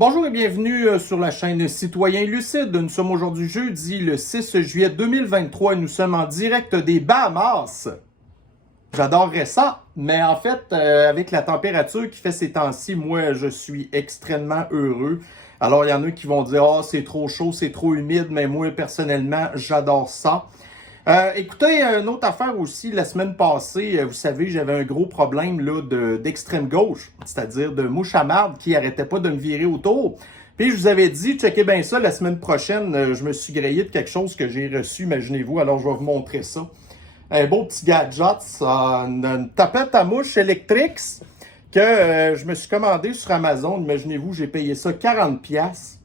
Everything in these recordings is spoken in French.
Bonjour et bienvenue sur la chaîne Citoyen Lucide. Nous sommes aujourd'hui jeudi le 6 juillet 2023 et nous sommes en direct des Bahamas. J'adorerais ça, mais en fait, avec la température qui fait ces temps-ci, moi, je suis extrêmement heureux. Alors, il y en a qui vont dire « Ah, c'est trop chaud, c'est trop humide », mais moi, personnellement, j'adore ça. Écoutez, une autre affaire aussi, la semaine passée, vous savez, j'avais un gros problème là, d'extrême gauche, c'est-à-dire de mouche à marde qui arrêtait pas de me virer autour. Puis je vous avais dit, checkez bien ça, la semaine prochaine, je me suis grillé de quelque chose que j'ai reçu, imaginez-vous, alors je vais vous montrer ça. Un beau petit gadget, une tapette à mouche électrique que je me suis commandé sur Amazon, imaginez-vous, j'ai payé ça 40$.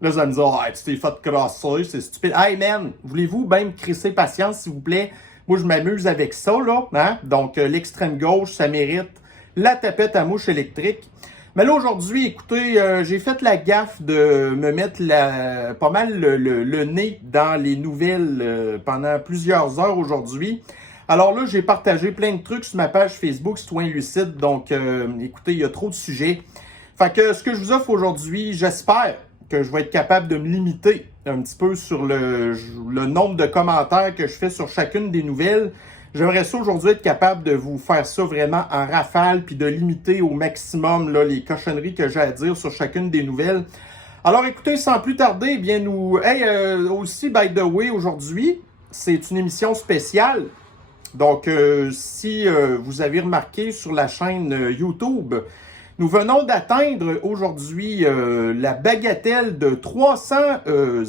Là, vous allez me dire, ah, tu t'es fait crosser, c'est stupide. Hey man, voulez-vous même crisser patience, s'il vous plaît? Moi, je m'amuse avec ça, là. Hein? Donc, l'extrême gauche, ça mérite la tapette à mouche électrique. Mais là, aujourd'hui, écoutez, j'ai fait la gaffe de me mettre pas mal le nez dans les nouvelles pendant plusieurs heures aujourd'hui. Alors là, j'ai partagé plein de trucs sur ma page Facebook, Citoyen Lucide. Donc, écoutez, il y a trop de sujets. Fait que ce que je vous offre aujourd'hui, j'espère que je vais être capable de me limiter un petit peu sur le nombre de commentaires que je fais sur chacune des nouvelles. J'aimerais ça aujourd'hui être capable de vous faire ça vraiment en rafale puis de limiter au maximum là, les cochonneries que j'ai à dire sur chacune des nouvelles. Alors écoutez, sans plus tarder, eh bien nous... aussi, by the way, aujourd'hui, c'est une émission spéciale. Donc, si vous avez remarqué sur la chaîne YouTube, nous venons d'atteindre aujourd'hui la bagatelle de 300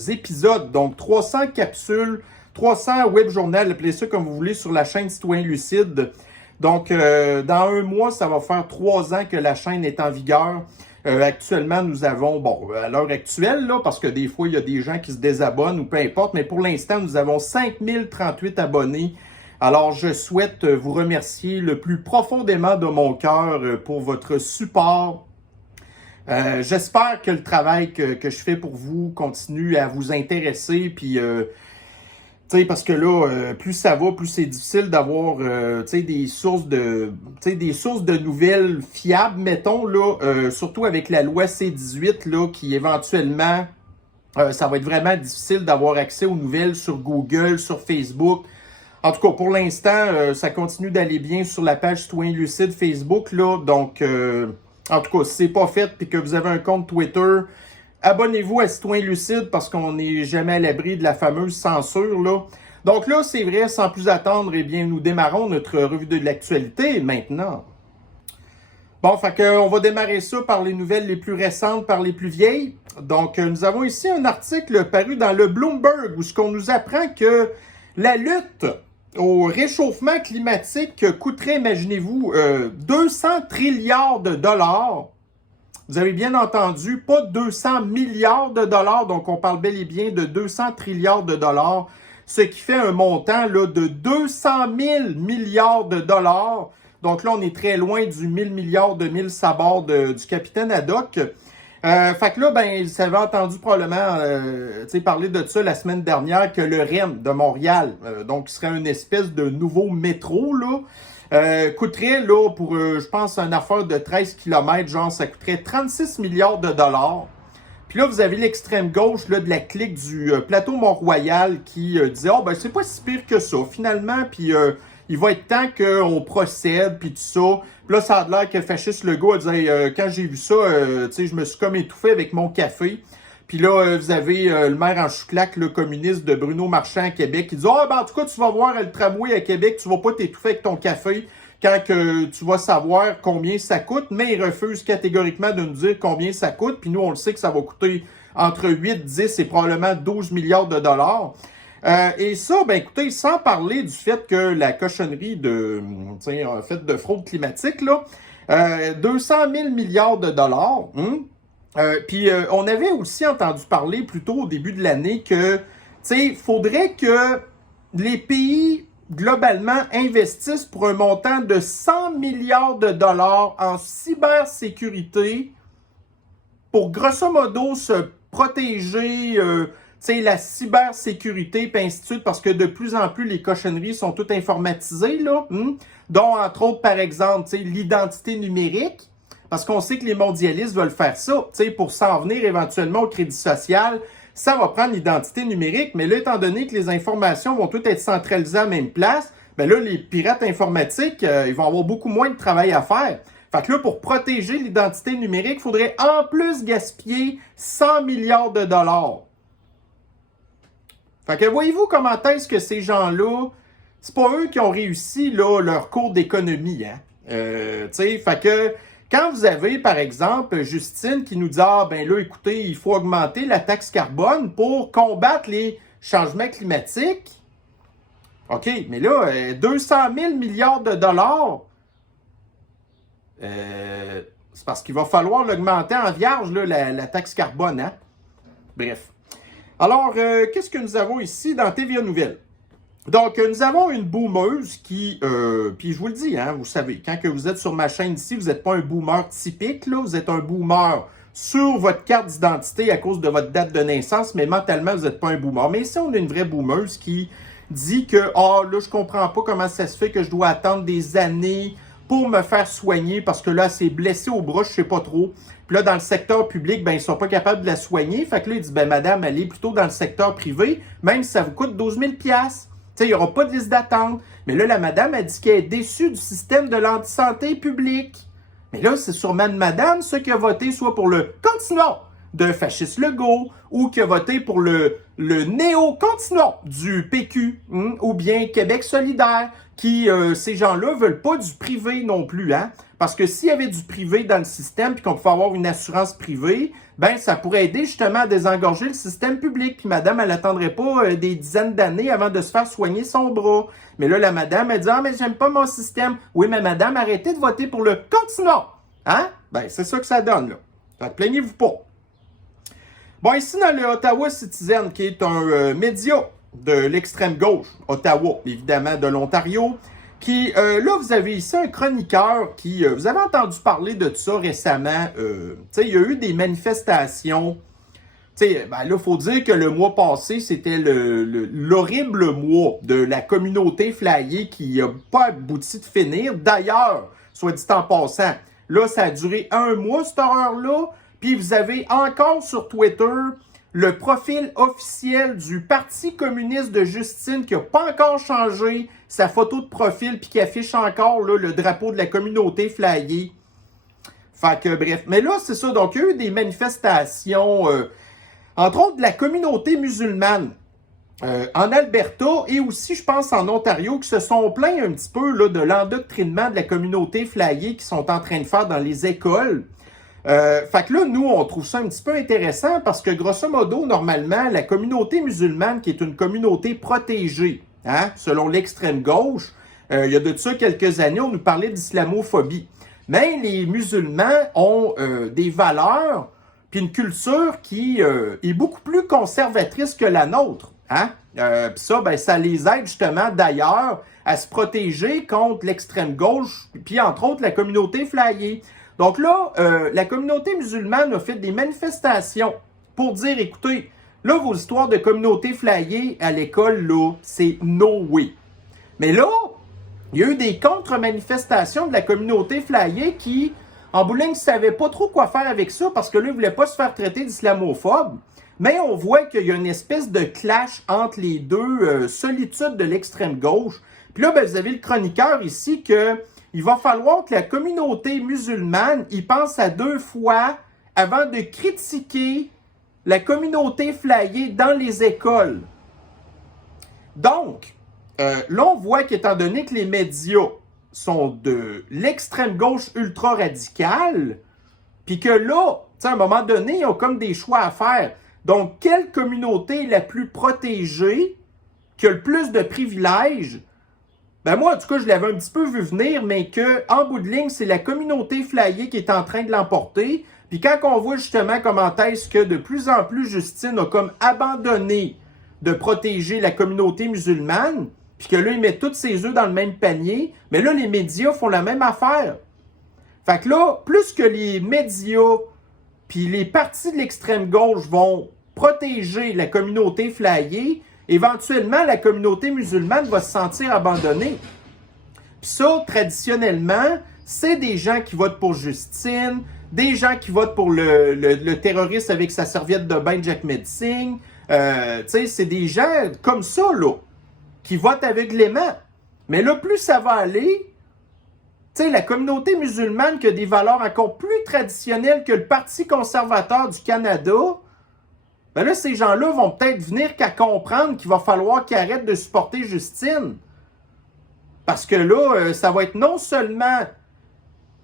épisodes, donc 300 capsules, 300 web journal, appelez ça comme vous voulez, sur la chaîne Citoyen Lucide. Donc, dans un mois, ça va faire 3 ans que la chaîne est en vigueur. Actuellement, nous avons, bon, à l'heure actuelle, là, parce que des fois, il y a des gens qui se désabonnent ou peu importe, mais pour l'instant, nous avons 5038 abonnés. Alors, je souhaite vous remercier le plus profondément de mon cœur pour votre support. J'espère que le travail que je fais pour vous continue à vous intéresser. Puis, parce que là, plus ça va, plus c'est difficile d'avoir des sources de nouvelles fiables, mettons, là, surtout avec la loi C-18, là, qui éventuellement, ça va être vraiment difficile d'avoir accès aux nouvelles sur Google, sur Facebook. En tout cas, pour l'instant, ça continue d'aller bien sur la page Citoyen Lucide Facebook, là. Donc, en tout cas, si c'est pas fait et que vous avez un compte Twitter, abonnez-vous à Citoyen Lucide parce qu'on n'est jamais à l'abri de la fameuse censure, là. Donc là, c'est vrai, sans plus attendre, eh bien, nous démarrons notre revue de l'actualité maintenant. Bon, fait qu'on va démarrer ça par les nouvelles les plus récentes, par les plus vieilles. Donc, nous avons ici un article paru dans le Bloomberg où ce qu'on nous apprend que la lutte au réchauffement climatique coûterait, imaginez-vous, 200 trilliards de dollars. Vous avez bien entendu, pas 200 milliards de dollars, donc on parle bel et bien de 200 trilliards de dollars, ce qui fait un montant là, de 200 000 milliards de dollars. Donc là, on est très loin du 1000 milliards de 1000 sabords du capitaine Haddock. Fait que là, ben, vous avez entendu probablement parler de ça la semaine dernière que le REM de Montréal, donc qui serait une espèce de nouveau métro, là, coûterait, là, pour, je pense, une affaire de 13 km, genre, ça coûterait 36 milliards de dollars. Puis là, vous avez l'extrême gauche là, de la clique du plateau Mont-Royal qui disait « Ah, ben, c'est pas si pire que ça, finalement, puis... il va être temps qu'on procède, puis tout ça. » Puis là, ça a l'air que Fasciste Legault a dit quand j'ai vu ça, je me suis comme étouffé avec mon café. » Puis là, vous avez le maire en chouclac, le communiste de Bruno Marchand à Québec, qui dit « Ah, ben en tout cas, tu vas voir le tramway à Québec, tu vas pas t'étouffer avec ton café quand que tu vas savoir combien ça coûte. » Mais il refuse catégoriquement de nous dire combien ça coûte. Puis nous, on le sait que ça va coûter entre 8, 10 et probablement 12 milliards de dollars. Et ça, ben écoutez, sans parler du fait que la cochonnerie fait de fraude climatique, là, 200 000 milliards de dollars. Puis on avait aussi entendu parler plus tôt au début de l'année que, faudrait que les pays globalement investissent pour un montant de 100 milliards de dollars en cybersécurité pour grosso modo se protéger. La cybersécurité, puis ainsi de suite, parce que de plus en plus, les cochonneries sont toutes informatisées, là, dont, entre autres, par exemple, l'identité numérique. parce qu'on sait que les mondialistes veulent faire ça, tu sais, pour s'en venir éventuellement au crédit social. Ça va prendre l'identité numérique, mais là, étant donné que les informations vont toutes être centralisées à la même place, ben là, les pirates informatiques, ils vont avoir beaucoup moins de travail à faire. Fait que là, pour protéger l'identité numérique, il faudrait en plus gaspiller 100 milliards de dollars. Fait que voyez-vous comment est-ce que ces gens-là, c'est pas eux qui ont réussi là, leur cours d'économie, hein? Tu sais, fait que quand vous avez, par exemple, Justine qui nous dit « Ah, ben là, écoutez, il faut augmenter la taxe carbone pour combattre les changements climatiques. » OK, mais là, 200 000 milliards de dollars, c'est parce qu'il va falloir l'augmenter en vierge, là, la taxe carbone, hein? Bref. Alors, qu'est-ce que nous avons ici dans TVA Nouvelles? Donc, nous avons une boomeuse qui, puis je vous le dis, hein, vous savez, quand que vous êtes sur ma chaîne ici, vous n'êtes pas un boomer typique, là, vous êtes un boomer sur votre carte d'identité à cause de votre date de naissance, mais mentalement, vous n'êtes pas un boomer. Mais ici, on a une vraie boomeuse qui dit que, là, je comprends pas comment ça se fait que je dois attendre des années pour me faire soigner parce que là, elle s'est blessée au bras, je sais pas trop. Puis là, dans le secteur public, ben, ils sont pas capables de la soigner. Fait que là, il dit, ben, madame, allez plutôt dans le secteur privé, même si ça vous coûte 12 000 $. Tu sais, il n'y aura pas de liste d'attente. Mais là, la madame a dit qu'elle est déçue du système de l'anti-santé publique. Mais là, c'est sûrement une madame, ceux qui a voté soit pour le continuum de fasciste Legault ou qui a voté pour le néo-continuum du PQ ou bien Québec solidaire, qui, ces gens-là, veulent pas du privé non plus, hein? Parce que s'il y avait du privé dans le système puis qu'on pouvait avoir une assurance privée, ben ça pourrait aider justement à désengorger le système public. Puis madame, elle attendrait pas des dizaines d'années avant de se faire soigner son bras. Mais là, la madame, elle dit « Ah, mais j'aime pas mon système. » Oui, mais madame, arrêtez de voter pour le continuum. Hein? Ben, c'est ça que ça donne, là. Fait que plaignez-vous pas. Bon, ici, dans le Ottawa Citizen, qui est un média de l'extrême gauche, Ottawa, évidemment, de l'Ontario, qui, là, vous avez ici un chroniqueur qui, vous avez entendu parler de ça récemment, tu sais, il y a eu des manifestations, tu sais, ben là, il faut dire que le mois passé, c'était l'horrible mois de la communauté flyée qui n'a pas abouti de finir. D'ailleurs, soit dit en passant, là, ça a duré un mois, cette horreur-là, puis vous avez encore sur Twitter le profil officiel du Parti communiste de Justine qui n'a pas encore changé sa photo de profil puis qui affiche encore là, le drapeau de la communauté flyée. Fait que bref. Mais là, c'est ça. Donc, il y a eu des manifestations, entre autres de la communauté musulmane en Alberta et aussi, je pense, en Ontario, qui se sont plaints un petit peu là, de l'endoctrinement de la communauté flyée qu'ils sont en train de faire dans les écoles. Fait que là, nous, on trouve ça un petit peu intéressant parce que, grosso modo, normalement, la communauté musulmane, qui est une communauté protégée, hein, selon l'extrême gauche, il y a de ça quelques années, on nous parlait d'islamophobie. Mais les musulmans ont des valeurs puis une culture qui est beaucoup plus conservatrice que la nôtre. Hein? Puis ça, ben, ça les aide justement d'ailleurs à se protéger contre l'extrême gauche, puis entre autres la communauté flyée. Donc là, la communauté musulmane a fait des manifestations pour dire, écoutez, là, vos histoires de communauté flyée à l'école, là, c'est no way. Mais là, il y a eu des contre-manifestations de la communauté flyée qui, en bout de ligne, ne savaient pas trop quoi faire avec ça parce que là, ils ne voulaient pas se faire traiter d'islamophobe. Mais on voit qu'il y a une espèce de clash entre les deux solitudes de l'extrême gauche. Puis là, ben, vous avez le chroniqueur ici que il va falloir que la communauté musulmane y pense à 2 fois avant de critiquer la communauté flyée dans les écoles. Donc, là, on voit qu'étant donné que les médias sont de l'extrême gauche ultra-radicale, puis que là, à un moment donné, ils ont comme des choix à faire. Donc, quelle communauté est la plus protégée, qui a le plus de privilèges? Ben moi, en tout cas, je l'avais un petit peu vu venir, mais que en bout de ligne, c'est la communauté flyée qui est en train de l'emporter. Puis quand on voit justement comment est-ce que de plus en plus Justine a comme abandonné de protéger la communauté musulmane, puis que là, il met tous ses œufs dans le même panier, mais là, les médias font la même affaire. Fait que là, plus que les médias puis les partis de l'extrême gauche vont protéger la communauté flyée, éventuellement, la communauté musulmane va se sentir abandonnée. Puis ça, traditionnellement, c'est des gens qui votent pour Justine, des gens qui votent pour le terroriste avec sa serviette de bain Jagmeet Singh. C'est des gens comme ça, là, qui votent aveuglément. Mais là, plus ça va aller, la communauté musulmane qui a des valeurs encore plus traditionnelles que le Parti conservateur du Canada, ben là, ces gens-là vont peut-être venir qu'à comprendre qu'il va falloir qu'ils arrêtent de supporter Justine. Parce que là, ça va être non seulement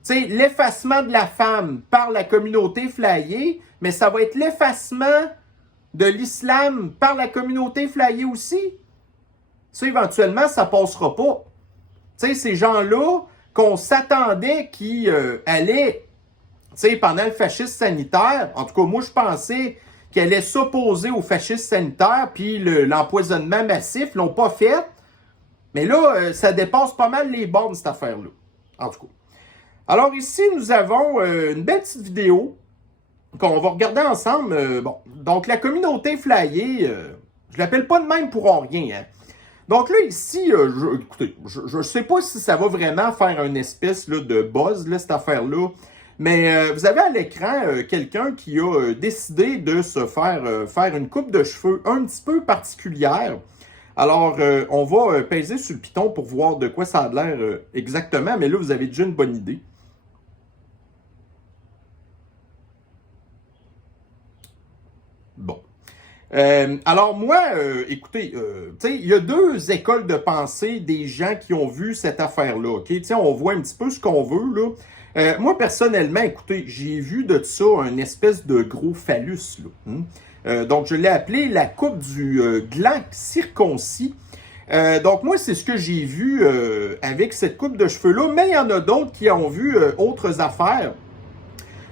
l'effacement de la femme par la communauté flyée, mais ça va être l'effacement de l'islam par la communauté flyée aussi. Ça, éventuellement, ça passera pas. Ces gens-là qu'on s'attendait qu'ils allaient, pendant le fascisme sanitaire, en tout cas, moi, je pensais qu'ils allaient s'opposer au fascisme sanitaire, puis l'empoisonnement massif, ils l'ont pas fait. Mais là, ça dépasse pas mal les bornes, cette affaire-là. En tout cas. Alors ici, nous avons une belle petite vidéo qu'on va regarder ensemble. Donc la communauté flyée, je l'appelle pas de même pour rien. Hein. Donc là, ici, écoutez, je ne sais pas si ça va vraiment faire une espèce là, de buzz, là, cette affaire-là. Mais vous avez à l'écran quelqu'un qui a décidé de se faire une coupe de cheveux un petit peu particulière. Alors, on va peser sur le piton pour voir de quoi ça a l'air exactement. Mais là, vous avez déjà une bonne idée. Bon. Alors moi, écoutez, il y a deux écoles de pensée des gens qui ont vu cette affaire-là, ok? On voit un petit peu ce qu'on veut, là. Moi, personnellement, écoutez, j'ai vu de ça un espèce de gros phallus, là. Donc, je l'ai appelé la coupe du gland circoncis. Donc, moi, c'est ce que j'ai vu avec cette coupe de cheveux-là, mais il y en a d'autres qui ont vu autres affaires.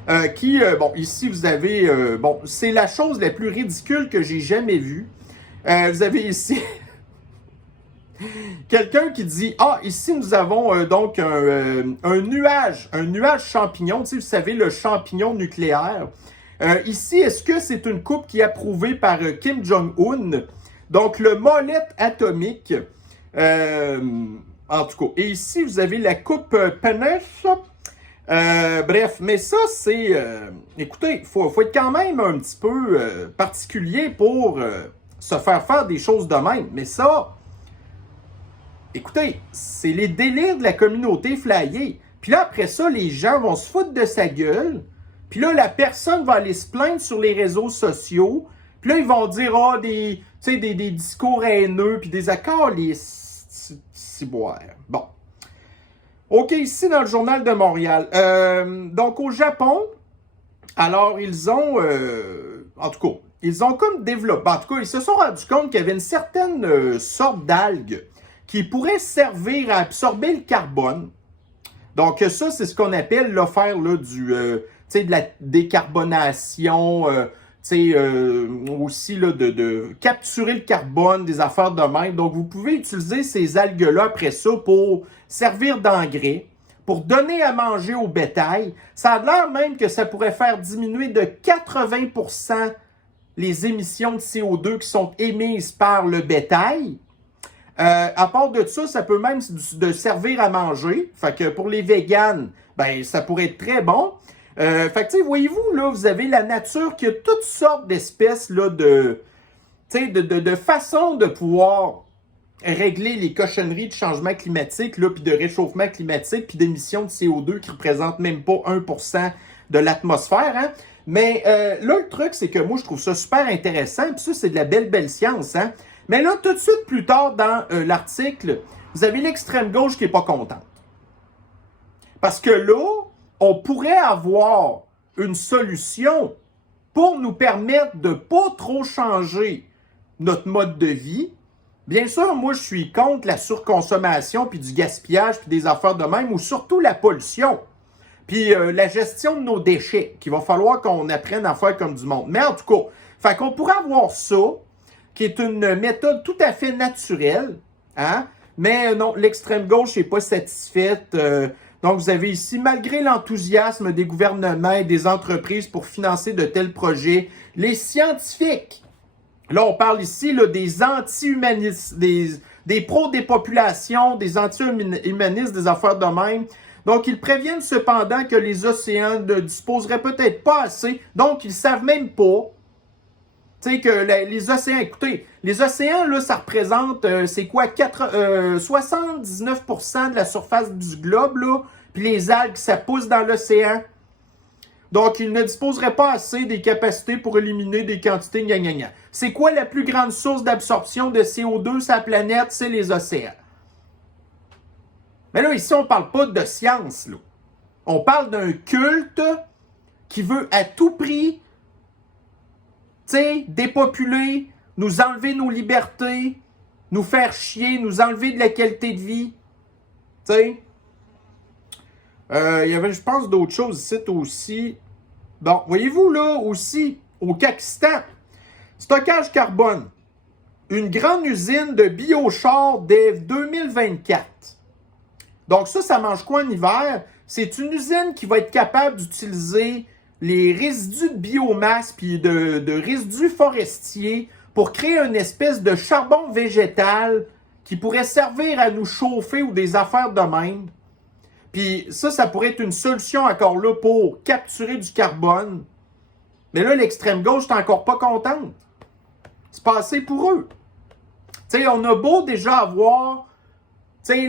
Bon, ici, vous avez, c'est la chose la plus ridicule que j'ai jamais vue. Vous avez ici quelqu'un qui dit, ici, nous avons donc un nuage champignon, vous savez, le champignon nucléaire. Ici, est-ce que c'est une coupe qui est approuvée par Kim Jong-un? Donc, le molette atomique. En tout cas, et ici, vous avez la coupe Penesh. Bref, mais ça, c'est... écoutez, faut être quand même un petit peu particulier pour se faire des choses de même. Mais ça, écoutez, c'est les délires de la communauté flyée. Puis là, après ça, les gens vont se foutre de sa gueule. Puis là, la personne va aller se plaindre sur les réseaux sociaux. Puis là, ils vont dire, des discours haineux, puis des accords, les ciboires. Bon. OK, ici dans le Journal de Montréal. Donc, au Japon, alors, ils ont, en tout cas, ils ont comme développé, en tout cas, ils se sont rendus compte qu'il y avait une certaine sorte d'algue qui pourrait servir à absorber le carbone. Donc, ça, c'est ce qu'on appelle l'affaire là, de la décarbonation, aussi là, de capturer le carbone, des affaires de même. Donc, vous pouvez utiliser ces algues-là après ça pour servir d'engrais, pour donner à manger au bétail. Ça a l'air même que ça pourrait faire diminuer de 80% les émissions de CO2 qui sont émises par le bétail. À part de ça, ça peut même de servir à manger. Fait que pour les véganes, ben ça pourrait être très bon. Fait que, tu sais, voyez-vous, là, vous avez la nature qui a toutes sortes d'espèces, là, de façons de pouvoir régler les cochonneries de changement climatique, là, puis de réchauffement climatique, puis d'émissions de CO2 qui représentent même pas 1% de l'atmosphère, hein. Mais là, le truc, c'est que moi, je trouve ça super intéressant, puis ça, c'est de la belle science, hein. Mais là, tout de suite, plus tard dans l'article, vous avez l'extrême gauche qui est pas contente. Parce que là, on pourrait avoir une solution pour nous permettre de pas trop changer notre mode de vie. Bien sûr, moi, je suis contre la surconsommation, puis du gaspillage, puis des affaires de même, ou surtout la pollution, puis la gestion de nos déchets, qu'il va falloir qu'on apprenne à faire comme du monde. Mais en tout cas, fait qu'on pourrait avoir ça, qui est une méthode tout à fait naturelle, hein? Mais non, l'extrême gauche n'est pas satisfaite. Donc, vous avez ici, malgré l'enthousiasme des gouvernements et des entreprises pour financer de tels projets, les scientifiques, là, on parle ici là, des anti-humanistes, des pros des populations, des anti-humanistes, des affaires de même. Donc, ils préviennent cependant que les océans ne disposeraient peut-être pas assez. Donc, ils ne savent même pas. Tu sais, que les océans, écoutez, les océans, là, ça représente, c'est quoi, 79% de la surface du globe, là. Puis les algues, ça pousse dans l'océan. Donc, ils ne disposeraient pas assez des capacités pour éliminer des quantités gna. C'est quoi la plus grande source d'absorption de CO2 sur la planète? C'est les océans. Mais là, ici, on ne parle pas de science, là. On parle d'un culte qui veut à tout prix, tu sais, dépopuler, nous enlever nos libertés, nous faire chier, nous enlever de la qualité de vie. Tu sais. Il y avait, je pense, d'autres choses ici aussi. Bon, voyez-vous, là, aussi, au Pakistan, stockage carbone. Une grande usine de biochar dès 2024. Donc ça mange quoi en hiver? C'est une usine qui va être capable d'utiliser les résidus de biomasse puis de résidus forestiers pour créer une espèce de charbon végétal qui pourrait servir à nous chauffer ou des affaires de même. Puis ça pourrait être une solution encore là pour capturer du carbone. Mais là, l'extrême gauche n'est encore pas contente. C'est pas assez pour eux. Tu sais, on a beau déjà avoir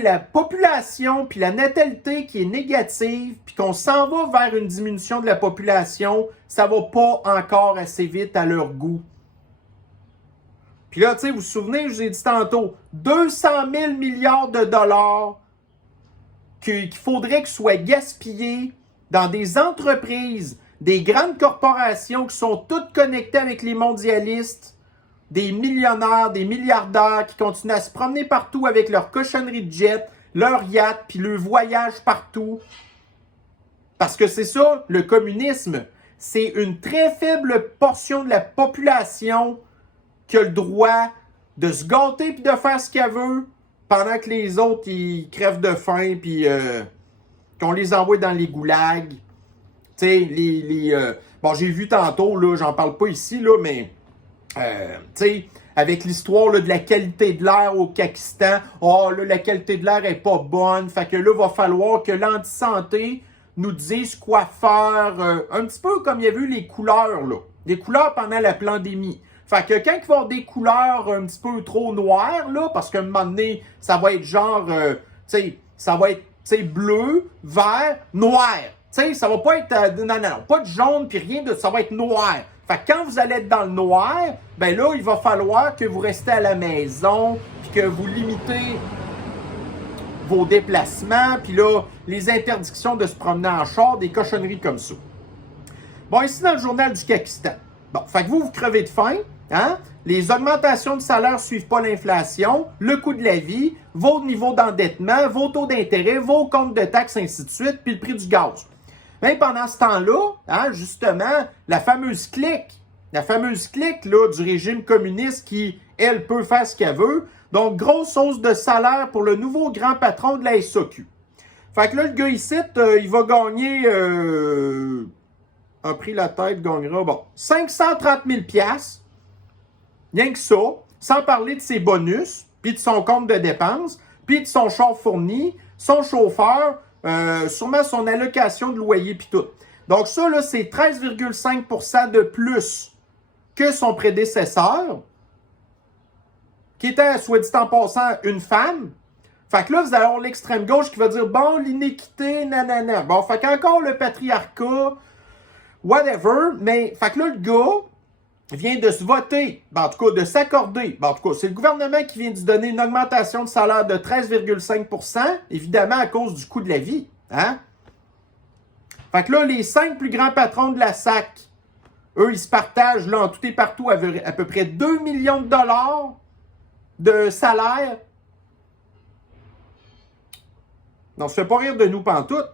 la population puis la natalité qui est négative, puis qu'on s'en va vers une diminution de la population, ça va pas encore assez vite à leur goût. Puis là, vous vous souvenez, je vous ai dit tantôt, 200 000 milliards de dollars qu'il faudrait que soient gaspillés dans des entreprises, des grandes corporations qui sont toutes connectées avec les mondialistes, des millionnaires, des milliardaires qui continuent à se promener partout avec leur cochonnerie de jet, leur yacht, puis leur voyage partout. Parce que c'est ça, le communisme. C'est une très faible portion de la population qui a le droit de se gâter puis de faire ce qu'elle veut pendant que les autres, ils crèvent de faim puis qu'on les envoie dans les goulags. Tu sais, bon, j'ai vu tantôt, là, j'en parle pas ici, là, mais avec l'histoire là, de la qualité de l'air au Pakistan, oh là, la qualité de l'air est pas bonne, fait que là, il va falloir que l'anti-santé nous dise quoi faire, un petit peu comme il y avait eu les couleurs, là, les couleurs pendant la pandémie. Fait que quand il va y avoir des couleurs un petit peu trop noires, là, parce qu'à un moment donné, ça va être genre, ça va être, bleu, vert, noir. Ça va pas être, non, pas de jaune puis rien de, ça va être noir. Fait que quand vous allez être dans le noir, ben là, il va falloir que vous restez à la maison, puis que vous limitez vos déplacements, puis là, les interdictions de se promener en char, des cochonneries comme ça. Bon, ici dans le journal du Pakistan. Bon, fait que vous crevez de faim, hein? Les augmentations de salaire ne suivent pas l'inflation, le coût de la vie, vos niveaux d'endettement, vos taux d'intérêt, vos comptes de taxes, ainsi de suite, puis le prix du gaz. Mais pendant ce temps-là, hein, justement, la fameuse clique là, du régime communiste qui, elle, peut faire ce qu'elle veut. Donc, grosse hausse de salaire pour le nouveau grand patron de la SAQ. Fait que là, le gars ici, il va gagner, a pris la tête, gagnera, bon, 530 000 $, rien que ça, sans parler de ses bonus, puis de son compte de dépenses, puis de son char fourni, son chauffeur, sûrement son allocation de loyer puis tout. Donc ça, là, c'est 13,5% de plus que son prédécesseur, qui était, soit dit en passant, une femme. Fait que là, vous allez avoir l'extrême gauche qui va dire, bon, l'inéquité, nanana. Bon, fait qu'encore le patriarcat, whatever, mais fait que là, le gars vient de se voter, ben, en tout cas, de s'accorder. Ben, en tout cas, c'est le gouvernement qui vient de donner une augmentation de salaire de 13,5%, évidemment à cause du coût de la vie. Hein? Fait que là, les 5 plus grands patrons de la SAC, eux, ils se partagent là, en tout et partout à peu près 2 millions de dollars de salaire. Non, ça ne fait pas rire de nous pantoute.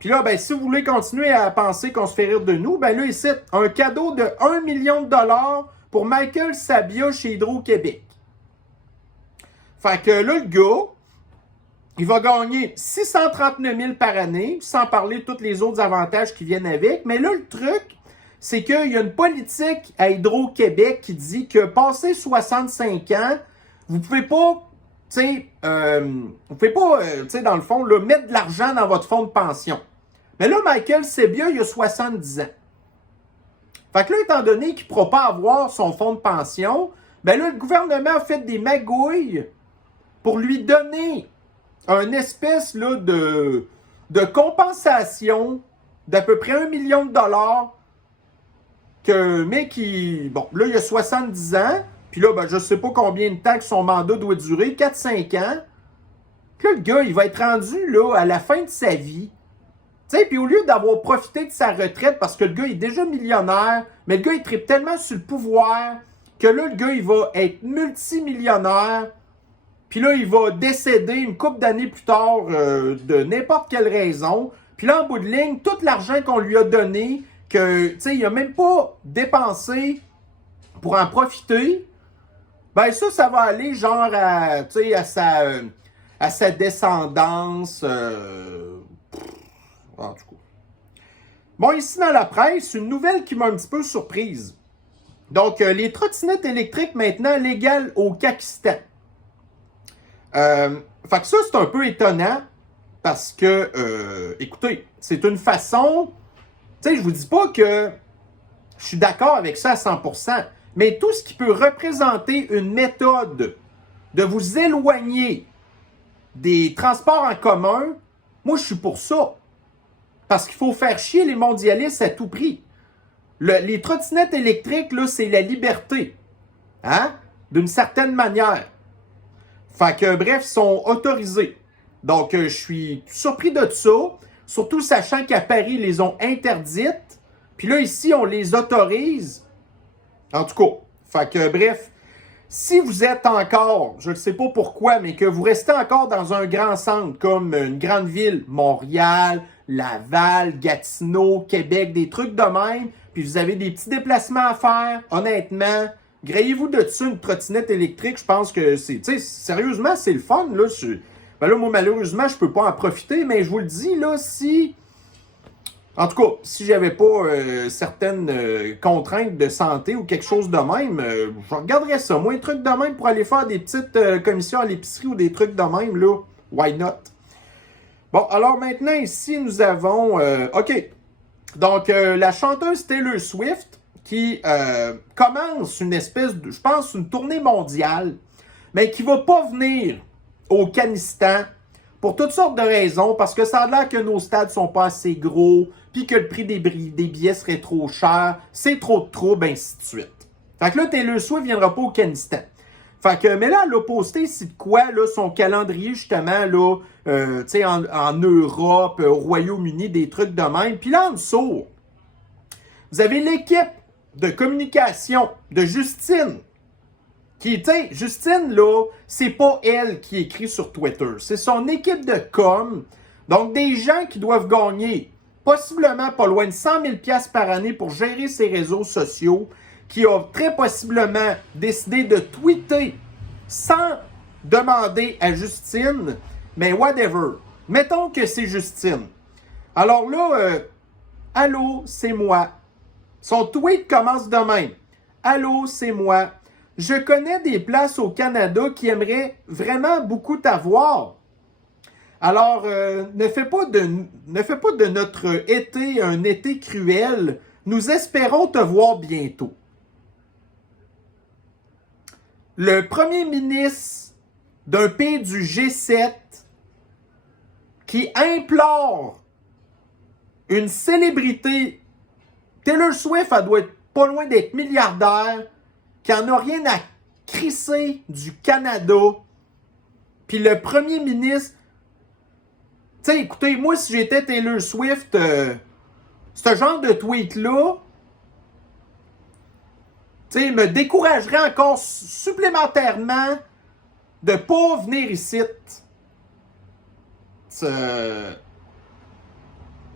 Puis là, ben, si vous voulez continuer à penser qu'on se fait rire de nous, ben là, ici, un cadeau de 1 million de dollars pour Michael Sabia chez Hydro-Québec. Fait que là, le gars, il va gagner 639 000 par année, sans parler de tous les autres avantages qui viennent avec. Mais là, le truc, c'est qu'il y a une politique à Hydro-Québec qui dit que passé 65 ans, vous ne pouvez pas sais, vous pouvez pas, tu sais, dans le fond, là, mettre de l'argent dans votre fonds de pension. Mais là, Michael Sebia, il a 70 ans. Fait que là, étant donné qu'il ne pourra pas avoir son fonds de pension, ben là, le gouvernement a fait des magouilles pour lui donner une espèce là, de compensation d'à peu près 1 million de dollars mais qui, bon, là, il a 70 ans, puis là, ben, je ne sais pas combien de temps que son mandat doit durer, 4-5 ans. Puis là, le gars, il va être rendu là, à la fin de sa vie. Tu sais, puis au lieu d'avoir profité de sa retraite, parce que le gars est déjà millionnaire, mais le gars, il tripe tellement sur le pouvoir que là, le gars, il va être multimillionnaire. Puis là, il va décéder une couple d'années plus tard de n'importe quelle raison. Puis là, en bout de ligne, tout l'argent qu'on lui a donné, que, tu sais, il n'a même pas dépensé pour en profiter, ben ça va aller genre à, tu sais, à sa descendance. En tout cas. Bon, ici dans la presse, une nouvelle qui m'a un petit peu surprise. Donc, les trottinettes électriques maintenant légales au Pakistan. Fait que ça, c'est un peu étonnant parce que, écoutez, c'est une façon... Tu sais, je vous dis pas que je suis d'accord avec ça à 100%, mais tout ce qui peut représenter une méthode de vous éloigner des transports en commun, moi, je suis pour ça. Parce qu'il faut faire chier les mondialistes à tout prix. Les trottinettes électriques, là, c'est la liberté. Hein? D'une certaine manière. Fait que, bref, ils sont autorisés. Donc, je suis surpris de ça. Surtout sachant qu'à Paris, ils les ont interdites. Puis là, ici, on les autorise. En tout cas, fait que, bref, si vous êtes encore, je ne sais pas pourquoi, mais que vous restez encore dans un grand centre comme une grande ville, Montréal, Laval, Gatineau, Québec, des trucs de même, puis vous avez des petits déplacements à faire, honnêtement, grayez-vous de dessus une trottinette électrique, je pense que c'est, tu sais, sérieusement, c'est le fun, là. Ben là, moi, malheureusement, je peux pas en profiter, mais je vous le dis, là, si... En tout cas, si j'avais pas certaines contraintes de santé ou quelque chose de même, je regarderais ça. Moi, un truc de même pour aller faire des petites commissions à l'épicerie ou des trucs de même, là, why not? Bon, alors maintenant, ici, nous avons... OK. Donc, la chanteuse Taylor Swift qui commence une espèce de... Je pense, une tournée mondiale, mais qui va pas venir au Afghanistan pour toutes sortes de raisons, parce que ça a l'air que nos stades sont pas assez gros, puis que le prix des billets serait trop cher, c'est trop de troubles, ainsi de suite. Fait que là, Taylor Swift viendra pas au Afghanistan. Fait que, mais là, elle a posté ici de quoi, là, son calendrier, justement, là, tu sais, en Europe, au Royaume-Uni, des trucs de même. Puis là, en dessous, vous avez l'équipe de communication de Justine, qui, tu sais, Justine, là, c'est pas elle qui écrit sur Twitter. C'est son équipe de com. Donc, des gens qui doivent gagner possiblement pas loin de 100 000 $ par année pour gérer ses réseaux sociaux, qui a très possiblement décidé de tweeter sans demander à Justine, mais whatever. Mettons que c'est Justine. Alors là, allô, c'est moi. Son tweet commence de même. Allô, c'est moi. Je connais des places au Canada qui aimeraient vraiment beaucoup t'avoir. Alors, ne fais pas de notre été un été cruel. Nous espérons te voir bientôt. Le premier ministre d'un pays du G7 qui implore une célébrité, Taylor Swift, elle doit être pas loin d'être milliardaire, qui en a rien à crisser du Canada. Puis le premier ministre, tu sais, écoutez, moi, si j'étais Taylor Swift, ce genre de tweet-là, tu sais, me découragerait encore supplémentairement de pas venir ici.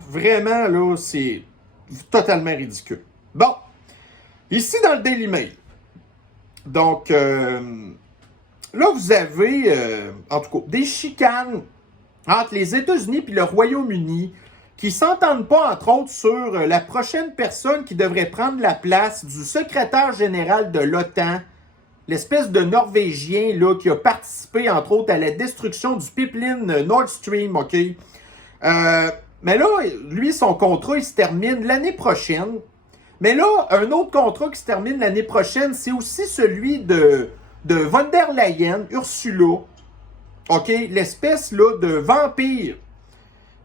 Vraiment, là, c'est totalement ridicule. Bon, ici dans le Daily Mail, donc, là, vous avez, en tout cas, des chicanes entre les États-Unis et le Royaume-Uni qui ne s'entendent pas, entre autres, sur la prochaine personne qui devrait prendre la place du secrétaire général de l'OTAN, l'espèce de Norvégien là, qui a participé, entre autres, à la destruction du pipeline Nord Stream, OK? Mais là, lui, son contrat, il se termine l'année prochaine. Mais là, un autre contrat qui se termine l'année prochaine, c'est aussi celui de von der Leyen, Ursula, OK? L'espèce là, de vampire,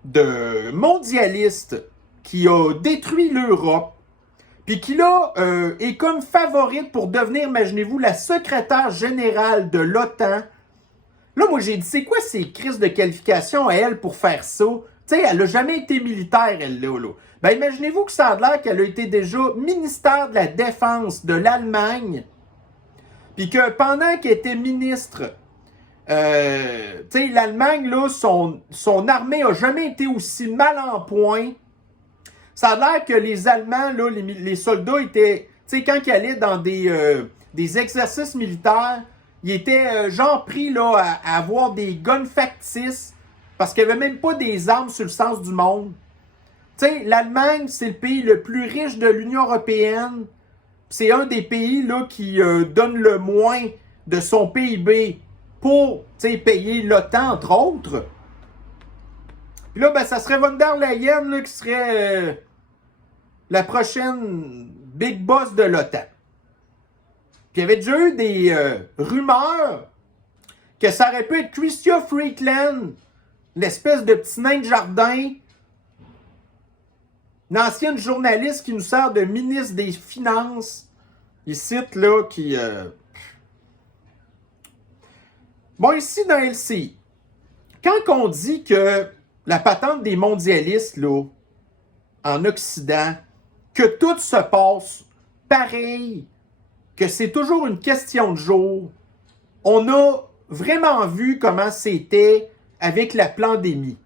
de mondialiste qui a détruit l'Europe, puis qui là est comme favorite pour devenir, imaginez-vous, la secrétaire générale de l'OTAN. Là, moi, j'ai dit, c'est quoi ces crises de qualification à elle pour faire ça? Tu sais, elle n'a jamais été militaire, elle, là. Ben, imaginez-vous que ça a l'air qu'elle a été déjà ministère de la Défense de l'Allemagne, puis que pendant qu'elle était ministre, tu sais, l'Allemagne, là, son armée n'a jamais été aussi mal en point. Ça a l'air que les Allemands, là, les soldats étaient, tu sais, quand ils allaient dans des exercices militaires, ils étaient genre pris là, à avoir des guns factices parce qu'il n'y avait même pas des armes sur le sens du monde. Tu sais, l'Allemagne, c'est le pays le plus riche de l'Union européenne. C'est un des pays là, qui donne le moins de son PIB pour payer l'OTAN, entre autres. Puis là, ben, ça serait von der Leyen là, qui serait la prochaine big boss de l'OTAN. Puis il y avait déjà eu des rumeurs que ça aurait pu être Chrystia Freeland, l'espèce de petit nain de jardin, une ancienne journaliste qui nous sert de ministre des Finances, ici, là, qui... Bon, ici, dans LCI, quand on dit que la patente des mondialistes, là, en Occident, que tout se passe pareil, que c'est toujours une question de jour, on a vraiment vu comment c'était avec la pandémie.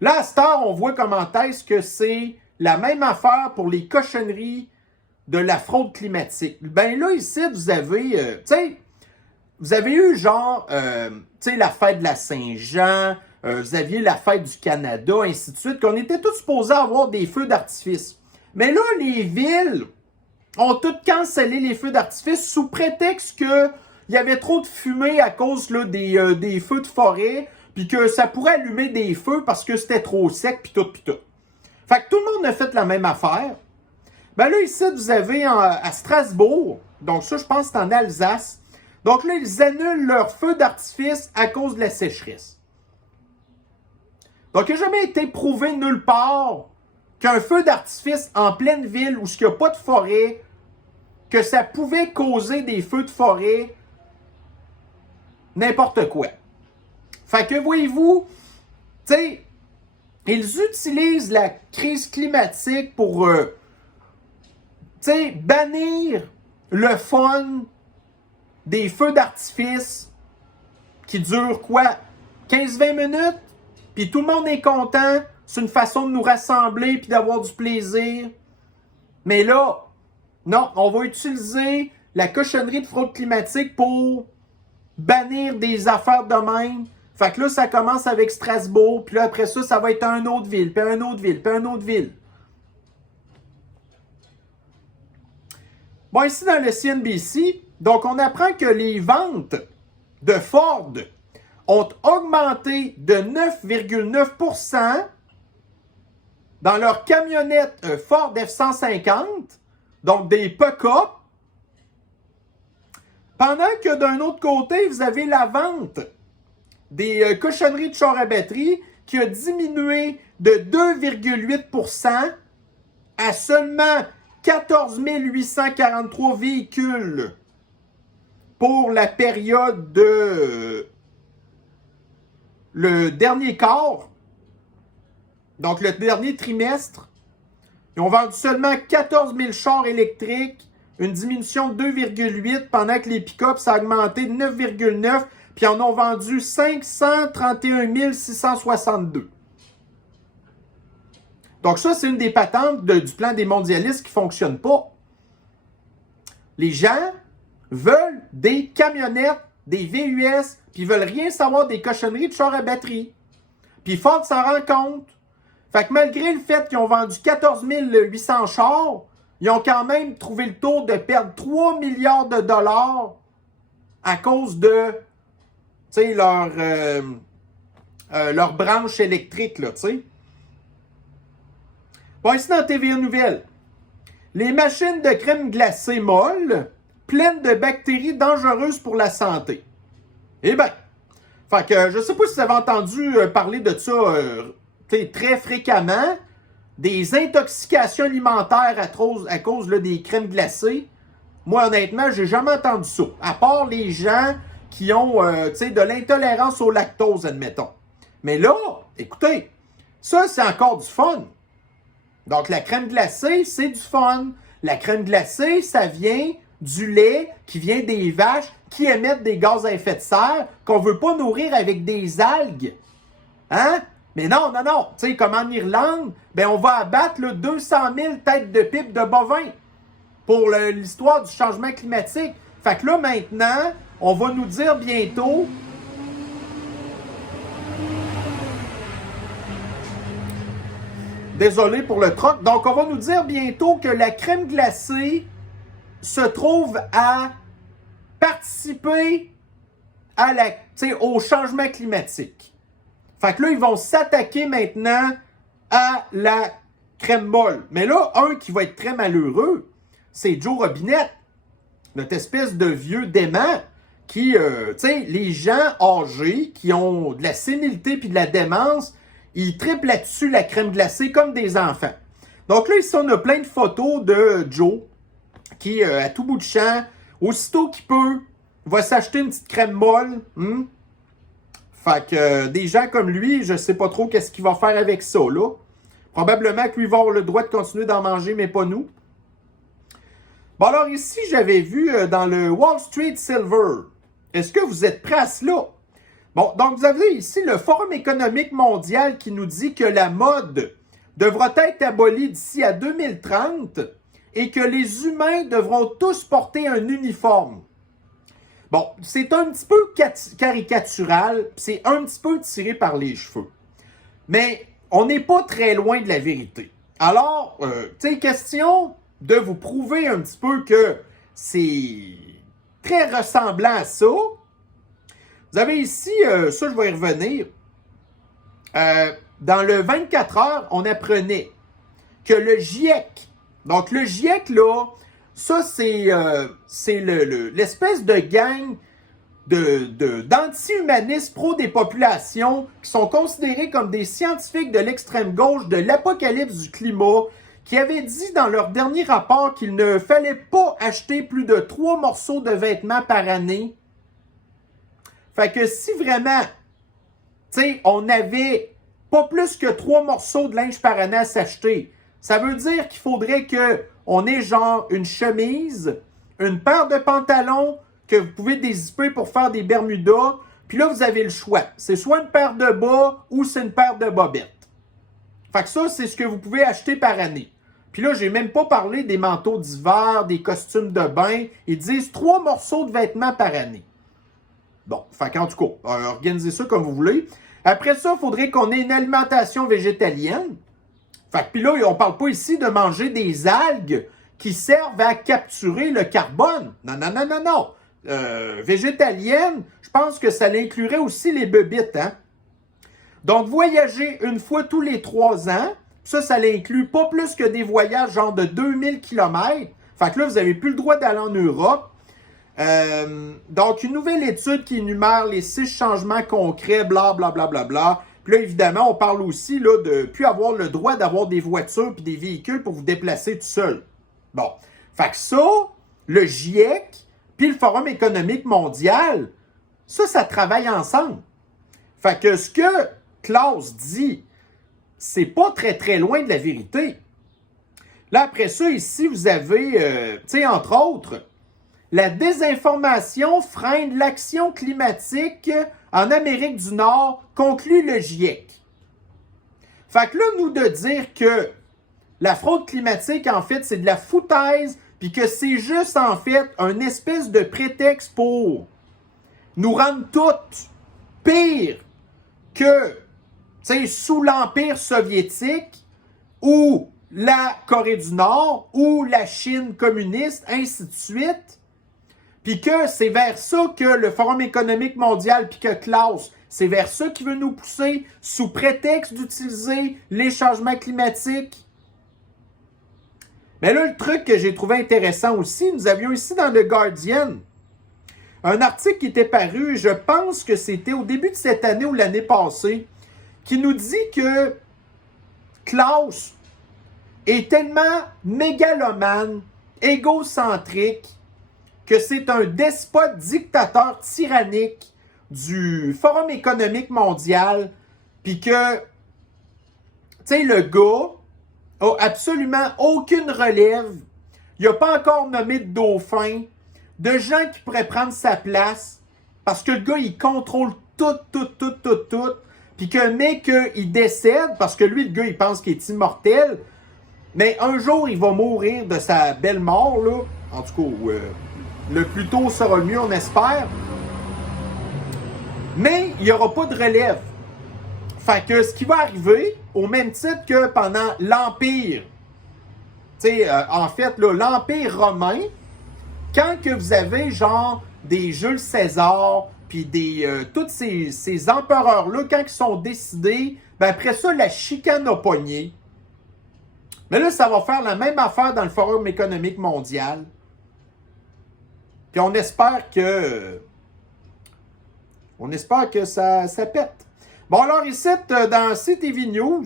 Là, à cette heure, on voit comment est-ce que c'est la même affaire pour les cochonneries de la fraude climatique. Ben là, ici, vous avez, tu sais, vous avez eu genre, tu sais, la fête de la Saint-Jean, vous aviez la fête du Canada, ainsi de suite, qu'on était tous supposés avoir des feux d'artifice. Mais là, les villes ont toutes cancellé les feux d'artifice sous prétexte qu'il y avait trop de fumée à cause là, des feux de forêt, puis que ça pourrait allumer des feux parce que c'était trop sec, puis tout, puis tout. Fait que tout le monde a fait la même affaire. Ben là, ici, vous avez à Strasbourg, donc ça, je pense que c'est en Alsace. Donc là, ils annulent leurs feux d'artifice à cause de la sécheresse. Donc, il n'a jamais été prouvé nulle part qu'un feu d'artifice en pleine ville où il n'y a pas de forêt, que ça pouvait causer des feux de forêt, n'importe quoi. Fait que, voyez-vous, tu sais, ils utilisent la crise climatique pour, tu sais, bannir le fun des feux d'artifice qui durent quoi? 15-20 minutes? Puis tout le monde est content. C'est une façon de nous rassembler puis d'avoir du plaisir. Mais là, non, on va utiliser la cochonnerie de fraude climatique pour bannir des affaires de même. Fait que là, ça commence avec Strasbourg, puis là, après ça, ça va être une autre ville, puis une autre ville, puis une autre ville. Bon, ici, dans le CNBC, donc, on apprend que les ventes de Ford ont augmenté de 9,9% dans leur camionnette Ford F-150, donc des pick-up, pendant que d'un autre côté, vous avez la vente des cochonneries de chars à batterie qui a diminué de 2,8% à seulement 14 843 véhicules pour la période de le dernier quart, donc le dernier trimestre. Ils ont vendu seulement 14 000 chars électriques, une diminution de 2,8, pendant que les pick-up, ça a augmenté de 9,9, puis ils en ont vendu 531 662. Donc ça, c'est une des patentes du plan des mondialistes qui ne fonctionne pas. Les gens veulent des camionnettes, des VUS, puis ils veulent rien savoir des cochonneries de chars à batterie. Puis Ford s'en rend compte. Fait que malgré le fait qu'ils ont vendu 14 800 chars, ils ont quand même trouvé le tour de perdre 3 milliards de dollars à cause de, tu sais, leur branche électrique, là, tu sais. Bon, ici dans TVA Nouvelles, les machines de crème glacée molle, pleines de bactéries dangereuses pour la santé. Eh bien, fait que je sais pas si vous avez entendu parler de ça très fréquemment, des intoxications alimentaires à cause là, des crèmes glacées. Moi, honnêtement, j'ai jamais entendu ça. À part les gens qui ont de l'intolérance au lactose, admettons. Mais là, écoutez, ça, c'est encore du fun. Donc, la crème glacée, c'est du fun. La crème glacée, ça vient du lait qui vient des vaches qui émettent des gaz à effet de serre qu'on ne veut pas nourrir avec des algues. Hein? Mais non, non, non. Tu sais, comme en Irlande, ben on va abattre là, 200 000 têtes de pipe de bovins pour l'histoire du changement climatique. Fait que là, maintenant, on va nous dire bientôt... Désolé pour le troc. Donc, on va nous dire bientôt que la crème glacée se trouve à participer au changement climatique. Fait que là, ils vont s'attaquer maintenant à la crème molle. Mais là, un qui va être très malheureux, c'est Joe Robinette, notre espèce de vieux dément qui, les gens âgés qui ont de la sénilité puis de la démence, ils triplent là-dessus la crème glacée comme des enfants. Donc là, ici, on a plein de photos de Joe qui, à tout bout de champ, aussitôt qu'il peut, va s'acheter une petite crème molle. Fait que des gens comme lui, je sais pas trop qu'est-ce qu'il va faire avec ça, là. Probablement que lui va avoir le droit de continuer d'en manger, mais pas nous. Bon, alors ici, j'avais vu dans le Wall Street Silver. Est-ce que vous êtes prêts à cela? Bon, donc vous avez ici le Forum économique mondial qui nous dit que la mode devra être abolie d'ici à 2030 et que les humains devront tous porter un uniforme. Bon, c'est un petit peu caricatural, c'est un petit peu tiré par les cheveux. Mais on n'est pas très loin de la vérité. Alors, tu sais, question de vous prouver un petit peu que c'est très ressemblant à ça. Vous avez ici, ça je vais y revenir, dans le 24 heures, on apprenait que le GIEC, donc le GIEC là, ça c'est l'espèce de gang d'anti-humanistes pro des populations qui sont considérés comme des scientifiques de l'extrême gauche de l'apocalypse du climat qui avaient dit dans leur dernier rapport qu'il ne fallait pas acheter plus de 3 morceaux de vêtements par année. Fait que si vraiment, tu sais, on avait pas plus que 3 morceaux de linge par année à s'acheter, ça veut dire qu'il faudrait qu'on ait genre une chemise, une paire de pantalons que vous pouvez dézipper pour faire des bermudas, puis là, vous avez le choix. C'est soit une paire de bas ou c'est une paire de bobettes. Fait que ça, c'est ce que vous pouvez acheter par année. Puis là, j'ai même pas parlé des manteaux d'hiver, des costumes de bain. Ils disent 3 morceaux de vêtements par année. Bon, fait qu'en tout cas, organisez ça comme vous voulez. Après ça, il faudrait qu'on ait une alimentation végétalienne. Fait que puis là, on parle pas ici de manger des algues qui servent à capturer le carbone. Non, non, non, non, non. Végétalienne, je pense que ça inclurait aussi les bébites, hein. Donc, voyager une fois tous les 3 ans, ça l'inclut pas plus que des voyages genre de 2000 km. Fait que là, vous n'avez plus le droit d'aller en Europe. Donc, une nouvelle étude qui énumère les 6 changements concrets, blablabla. Bla, bla, bla, bla. Puis là, évidemment, on parle aussi là, de ne plus avoir le droit d'avoir des voitures et des véhicules pour vous déplacer tout seul. Bon, fait que ça, le GIEC puis le Forum économique mondial, ça travaille ensemble. Fait que ce que Klaus dit, c'est pas très très loin de la vérité. Là, après ça, ici, vous avez, tu sais, entre autres, la désinformation freine l'action climatique en Amérique du Nord, conclut le GIEC. Fait que là, nous, de dire que la fraude climatique, en fait, c'est de la foutaise, puis que c'est juste, en fait, un espèce de prétexte pour nous rendre toutes pires que, tu sais, sous l'Empire soviétique, ou la Corée du Nord, ou la Chine communiste, ainsi de suite. puis que c'est vers ça que le Forum économique mondial, puis que Klaus, c'est vers ça qu'il veut nous pousser, sous prétexte d'utiliser les changements climatiques. Mais là, le truc que j'ai trouvé intéressant aussi, nous avions ici dans The Guardian un article qui était paru, je pense que c'était au début de cette année ou l'année passée, qui nous dit que Klaus est tellement mégalomane, égocentrique, que c'est un despote dictateur tyrannique du Forum économique mondial, puis que, tu sais, le gars a absolument aucune relève, il n'a pas encore nommé de dauphin, de gens qui pourraient prendre sa place, parce que le gars, il contrôle tout, puis qu'un mec, il décède, parce que lui, le gars, il pense qu'il est immortel, mais un jour, il va mourir de sa belle mort, là, en tout cas, le plus tôt sera le mieux, on espère, mais il n'y aura pas de relève. Fait que ce qui va arriver, au même titre que pendant l'Empire, tu sais, en fait, là, l'Empire romain, quand que vous avez genre des Jules César, puis tous ces empereurs-là, quand ils sont décidés, ben après ça, la chicane a pogné. Mais là, ça va faire la même affaire dans le Forum économique mondial. Puis on espère que ça pète. Bon, alors ici, dans CTV News,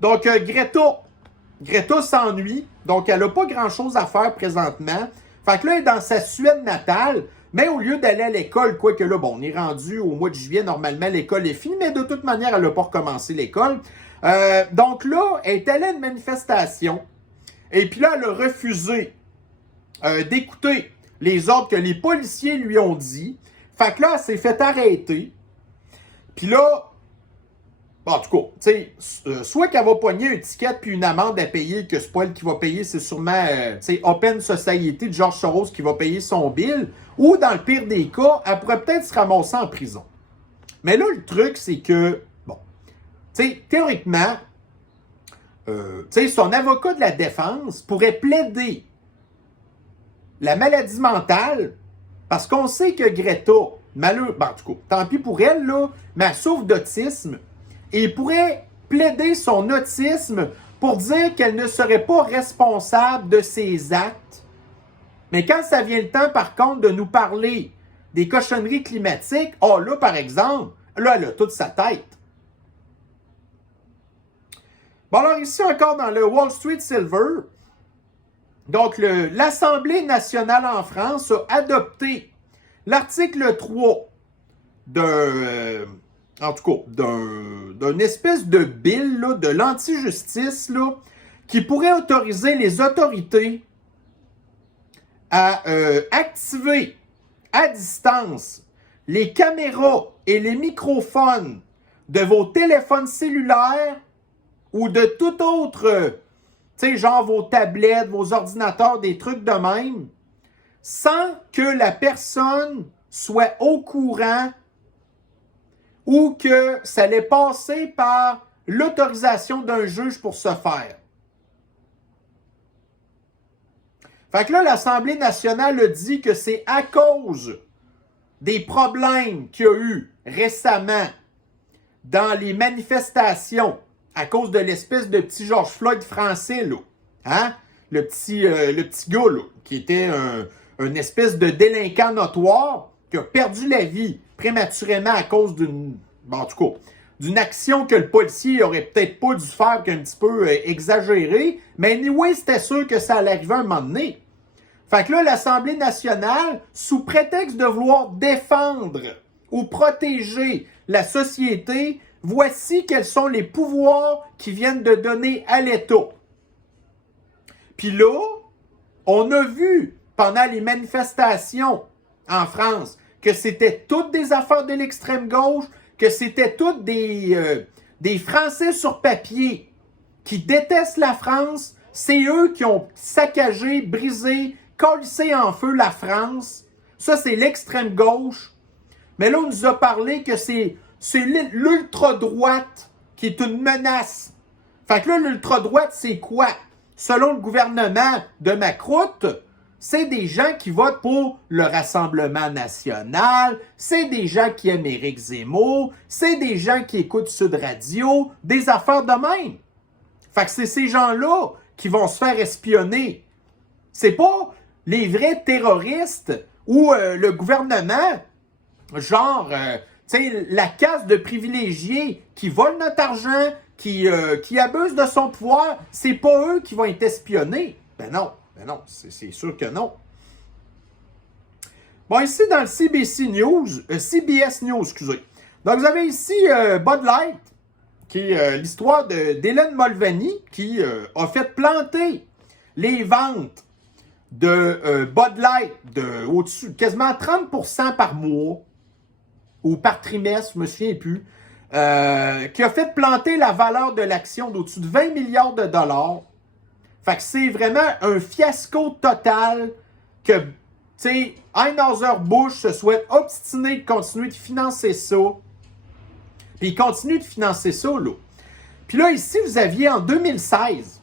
donc Greta s'ennuie, donc elle n'a pas grand-chose à faire présentement. Fait que là, elle est dans sa Suède natale, mais au lieu d'aller à l'école, quoique là, bon, on est rendu au mois de juillet, normalement, l'école est finie, mais de toute manière, elle n'a pas recommencé l'école. Donc là, elle est allée à une manifestation, et puis là, elle a refusé d'écouter les ordres que les policiers lui ont dit. Fait que là, elle s'est fait arrêter. Puis là, en tout cas, tu sais, soit qu'elle va pogner un ticket puis une amende à payer, que c'est pas elle qui va payer, c'est sûrement, tu sais, Open Society de George Soros qui va payer son bill, ou dans le pire des cas, elle pourrait peut-être se ramasser en prison. Mais là, le truc, c'est que, bon, tu sais, théoriquement, tu sais, son avocat de la défense pourrait plaider la maladie mentale, parce qu'on sait que Greta, malheureux, ben, en tout cas, tant pis pour elle, là, mais elle souffre d'autisme, et il pourrait plaider son autisme pour dire qu'elle ne serait pas responsable de ses actes. Mais quand ça vient le temps, par contre, de nous parler des cochonneries climatiques, oh là, par exemple, là, elle a toute sa tête. Bon, alors ici encore dans le Wall Street Silver, donc l'Assemblée nationale en France a adopté l'article 3 en tout cas, d'une espèce de bill là, de l'anti-justice là, qui pourrait autoriser les autorités à activer à distance les caméras et les microphones de vos téléphones cellulaires ou de tout autre, tu sais, genre vos tablettes, vos ordinateurs, des trucs de même, sans que la personne soit au courant ou que ça allait passer par l'autorisation d'un juge pour ce faire. Fait que là, l'Assemblée nationale a dit que c'est à cause des problèmes qu'il y a eu récemment dans les manifestations, à cause de l'espèce de petit George Floyd français, là. Hein? Le petit gars, là, qui était une espèce de délinquant notoire, qui a perdu la vie prématurément à cause d'une, bon, en tout cas, d'une action que le policier aurait peut-être pas dû faire, qu'un petit peu exagéré, mais anyway, c'était sûr que ça allait arriver un moment donné. Fait que là, l'Assemblée nationale, sous prétexte de vouloir défendre ou protéger la société, voici quels sont les pouvoirs qui viennent de donner à l'État. Puis là, on a vu pendant les manifestations en France que c'était toutes des affaires de l'extrême gauche, que c'était toutes des Français sur papier qui détestent la France. C'est eux qui ont saccagé, brisé, collissé en feu la France. Ça, c'est l'extrême gauche. Mais là, on nous a parlé que c'est l'ultra-droite qui est une menace. Fait que là, l'ultra-droite, c'est quoi? Selon le gouvernement de Macron, c'est des gens qui votent pour le Rassemblement national, c'est des gens qui aiment Éric Zemmour, c'est des gens qui écoutent Sud Radio, des affaires de même. Fait que c'est ces gens-là qui vont se faire espionner. C'est pas les vrais terroristes ou le gouvernement, genre, tu sais, la caste de privilégiés qui volent notre argent, qui abusent de son pouvoir. C'est pas eux qui vont être espionnés. Ben non, c'est sûr que non. Bon, ici, dans le CBS News, excusez. Donc, vous avez ici Bud Light, qui est l'histoire d'Hélène Mulvaney, qui a fait planter les ventes de Bud Light de au-dessus, quasiment 30% par mois, ou par trimestre, je ne me souviens plus, qui a fait planter la valeur de l'action d'au-dessus de 20 milliards de dollars. Fait que c'est vraiment un fiasco total que, tu sais, Anheuser-Busch se souhaite obstiner de continuer de financer ça. Puis il continue de financer ça, là. Puis là, ici, vous aviez en 2016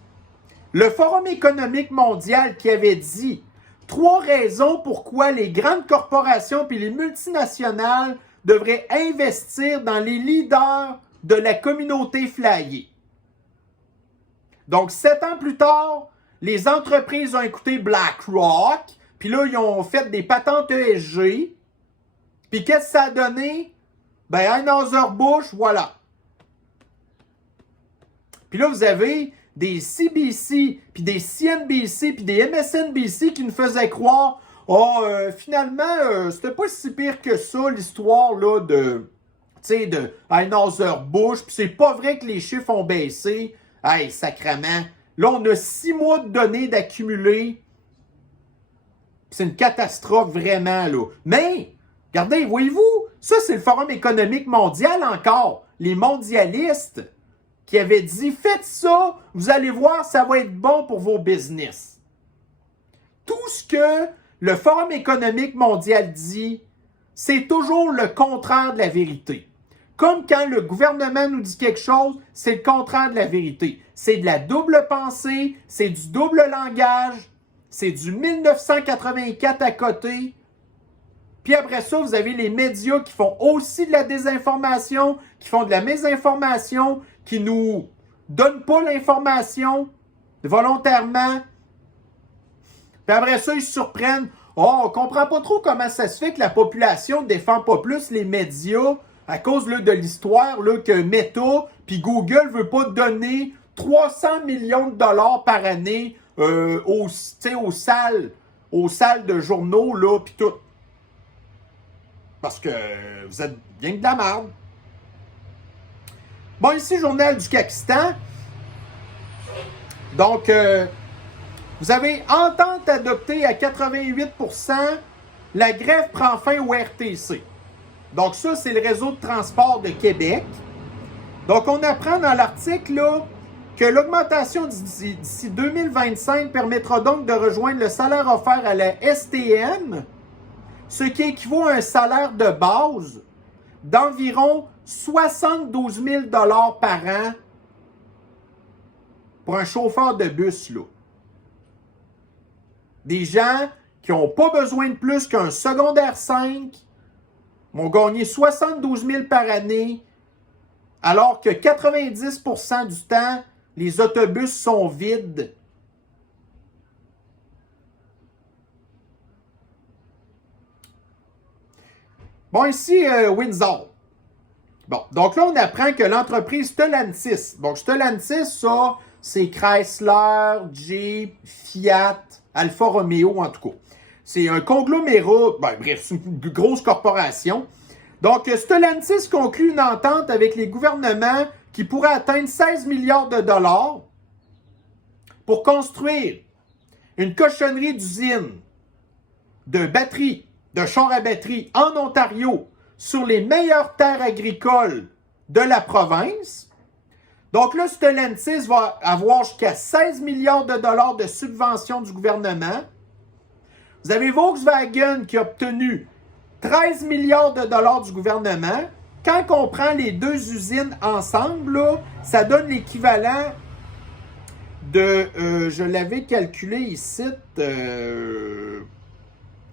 le Forum économique mondial qui avait dit 3 raisons pourquoi les grandes corporations puis les multinationales devraient investir dans les leaders de la communauté flyée. Donc, 7 ans plus tard, les entreprises ont écouté BlackRock, puis là, ils ont fait des patentes ESG. Puis qu'est-ce que ça a donné? Ben, Anheuser-Busch, voilà. Puis là, vous avez des CBC, puis des CNBC, puis des MSNBC qui nous faisaient croire finalement, c'était pas si pire que ça, l'histoire là de Anheuser-Busch, puis c'est pas vrai que les chiffres ont baissé. Hey, sacrement. Là, on a 6 mois de données d'accumuler. C'est une catastrophe vraiment, là. Mais, regardez, voyez-vous, ça, c'est le Forum économique mondial encore. Les mondialistes qui avaient dit, faites ça, vous allez voir, ça va être bon pour vos business. Tout ce que le Forum économique mondial dit, c'est toujours le contraire de la vérité. Comme quand le gouvernement nous dit quelque chose, c'est le contraire de la vérité. C'est de la double pensée, c'est du double langage, c'est du 1984 à côté. Puis après ça, vous avez les médias qui font aussi de la désinformation, qui font de la mésinformation, qui nous donnent pas l'information volontairement. Puis après ça, ils se surprennent. Oh, on comprend pas trop comment ça se fait que la population ne défend pas plus les médias à cause là, de l'histoire là, que Meta puis Google ne veut pas donner 300 millions de dollars par année aux salles de journaux là, puis tout. Parce que vous êtes bien de la merde. Bon, ici, Journal du Kakistan. Donc, vous avez entente adoptée à 88%. La grève prend fin au RTC. Donc ça, c'est le réseau de transport de Québec. Donc on apprend dans l'article là, que l'augmentation d'ici 2025 permettra donc de rejoindre le salaire offert à la STM, ce qui équivaut à un salaire de base d'environ 72 000 $ par an pour un chauffeur de bus, là. Des gens qui n'ont pas besoin de plus qu'un secondaire 5 vont gagner 72 000 par année, alors que 90% du temps, les autobus sont vides. Bon, ici, Windsor. Bon, donc là, on apprend que l'entreprise Stellantis, donc Stellantis, ça, c'est Chrysler, Jeep, Fiat, Alfa Romeo, en tout cas. C'est un conglomérat, bref, c'est une grosse corporation. Donc, Stellantis conclut une entente avec les gouvernements qui pourrait atteindre 16 milliards de dollars pour construire une cochonnerie d'usine de batteries, de chars à batterie en Ontario sur les meilleures terres agricoles de la province. Donc là, Stellantis va avoir jusqu'à 16 milliards de dollars de subventions du gouvernement. Vous avez Volkswagen qui a obtenu 13 milliards de dollars du gouvernement. Quand on prend les deux usines ensemble, là, ça donne l'équivalent je l'avais calculé ici.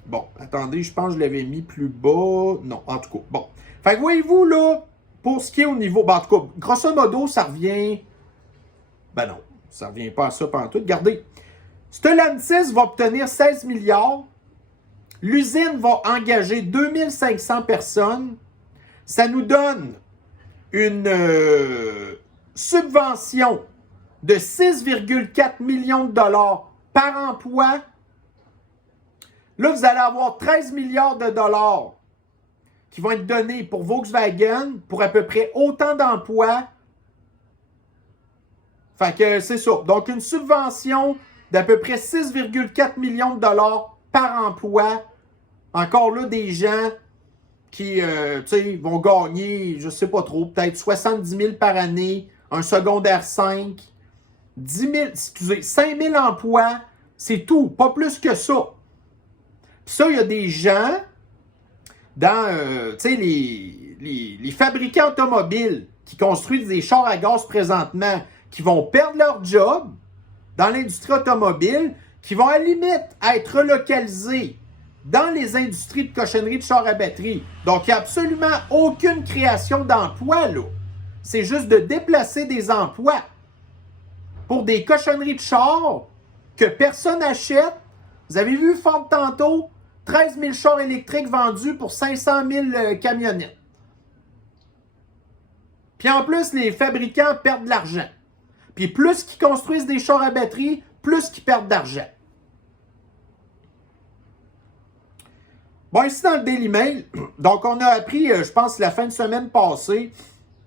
Bon, attendez, je pense que je l'avais mis plus bas. Non, en tout cas, bon. Fait que voyez-vous, là, pour ce qui est au niveau... Ben, en tout cas, grosso modo, ça revient... Ben non, ça revient pas à ça pantoute. Regardez, Stellantis va obtenir 16 milliards. L'usine va engager 2500 personnes. Ça nous donne une subvention de 6,4 millions de dollars par emploi. Là, vous allez avoir 13 milliards de dollars qui vont être donnés pour Volkswagen pour à peu près autant d'emplois. Fait que c'est ça. Donc, une subvention d'à peu près 6,4 millions de dollars par emploi. Encore là, des gens qui vont gagner, je ne sais pas trop, peut-être 70 000 par année, un secondaire 5, 5 000 emplois, c'est tout, pas plus que ça. Puis ça, il y a des gens dans les fabricants automobiles qui construisent des chars à gaz présentement, qui vont perdre leur job dans l'industrie automobile, qui vont à la limite être relocalisés dans les industries de cochonnerie de chars à batterie. Donc, il n'y a absolument aucune création d'emplois, là. C'est juste de déplacer des emplois pour des cochonneries de chars que personne n'achète. Vous avez vu Ford tantôt? 13 000 chars électriques vendus pour 500 000 camionnettes. Puis en plus, les fabricants perdent de l'argent. Puis plus qu'ils construisent des chars à batterie, plus qu'ils perdent d'argent. Bon, ici dans le Daily Mail, donc on a appris, je pense, la fin de semaine passée,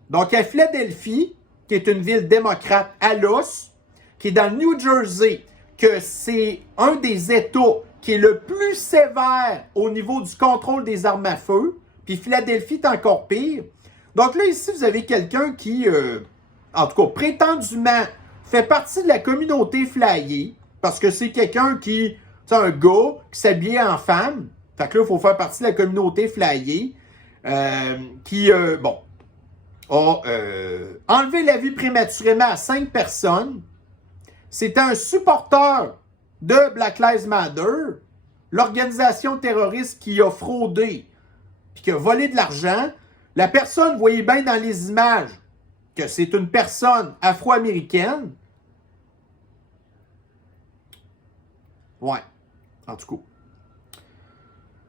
donc à Philadelphie, qui est une ville démocrate à l'os, qui est dans le New Jersey, que c'est un des États qui est le plus sévère au niveau du contrôle des armes à feu, puis Philadelphie est encore pire. Donc là, ici, vous avez quelqu'un qui, en tout cas, prétendument, fait partie de la communauté flyée, parce que c'est quelqu'un qui, c'est un gars qui s'habillait en femme. Fait que là, il faut faire partie de la communauté flyée qui, a enlevé la vie prématurément à 5 personnes. C'était un supporter de Black Lives Matter, l'organisation terroriste qui a fraudé puis qui a volé de l'argent. La personne, vous voyez bien dans les images que c'est une personne afro-américaine. Ouais, en tout cas.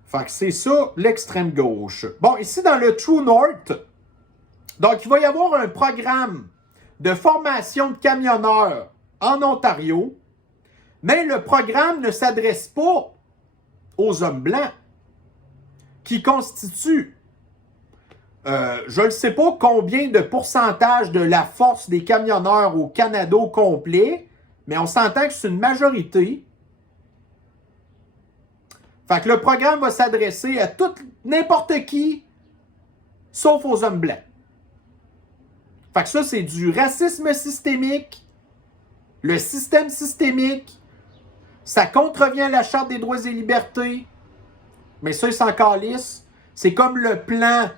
Fait que c'est ça, l'extrême gauche. Bon, ici dans le True North, donc il va y avoir un programme de formation de camionneurs en Ontario, mais le programme ne s'adresse pas aux hommes blancs, qui constituent, je ne sais pas combien de pourcentage de la force des camionneurs au Canada au complet, mais on s'entend que c'est une majorité. Fait que le programme va s'adresser à n'importe qui, sauf aux hommes blancs. Fait que ça, c'est du racisme systémique, le système systémique, ça contrevient à la Charte des droits et libertés, mais ça, ils s'en calissent. C'est comme le plan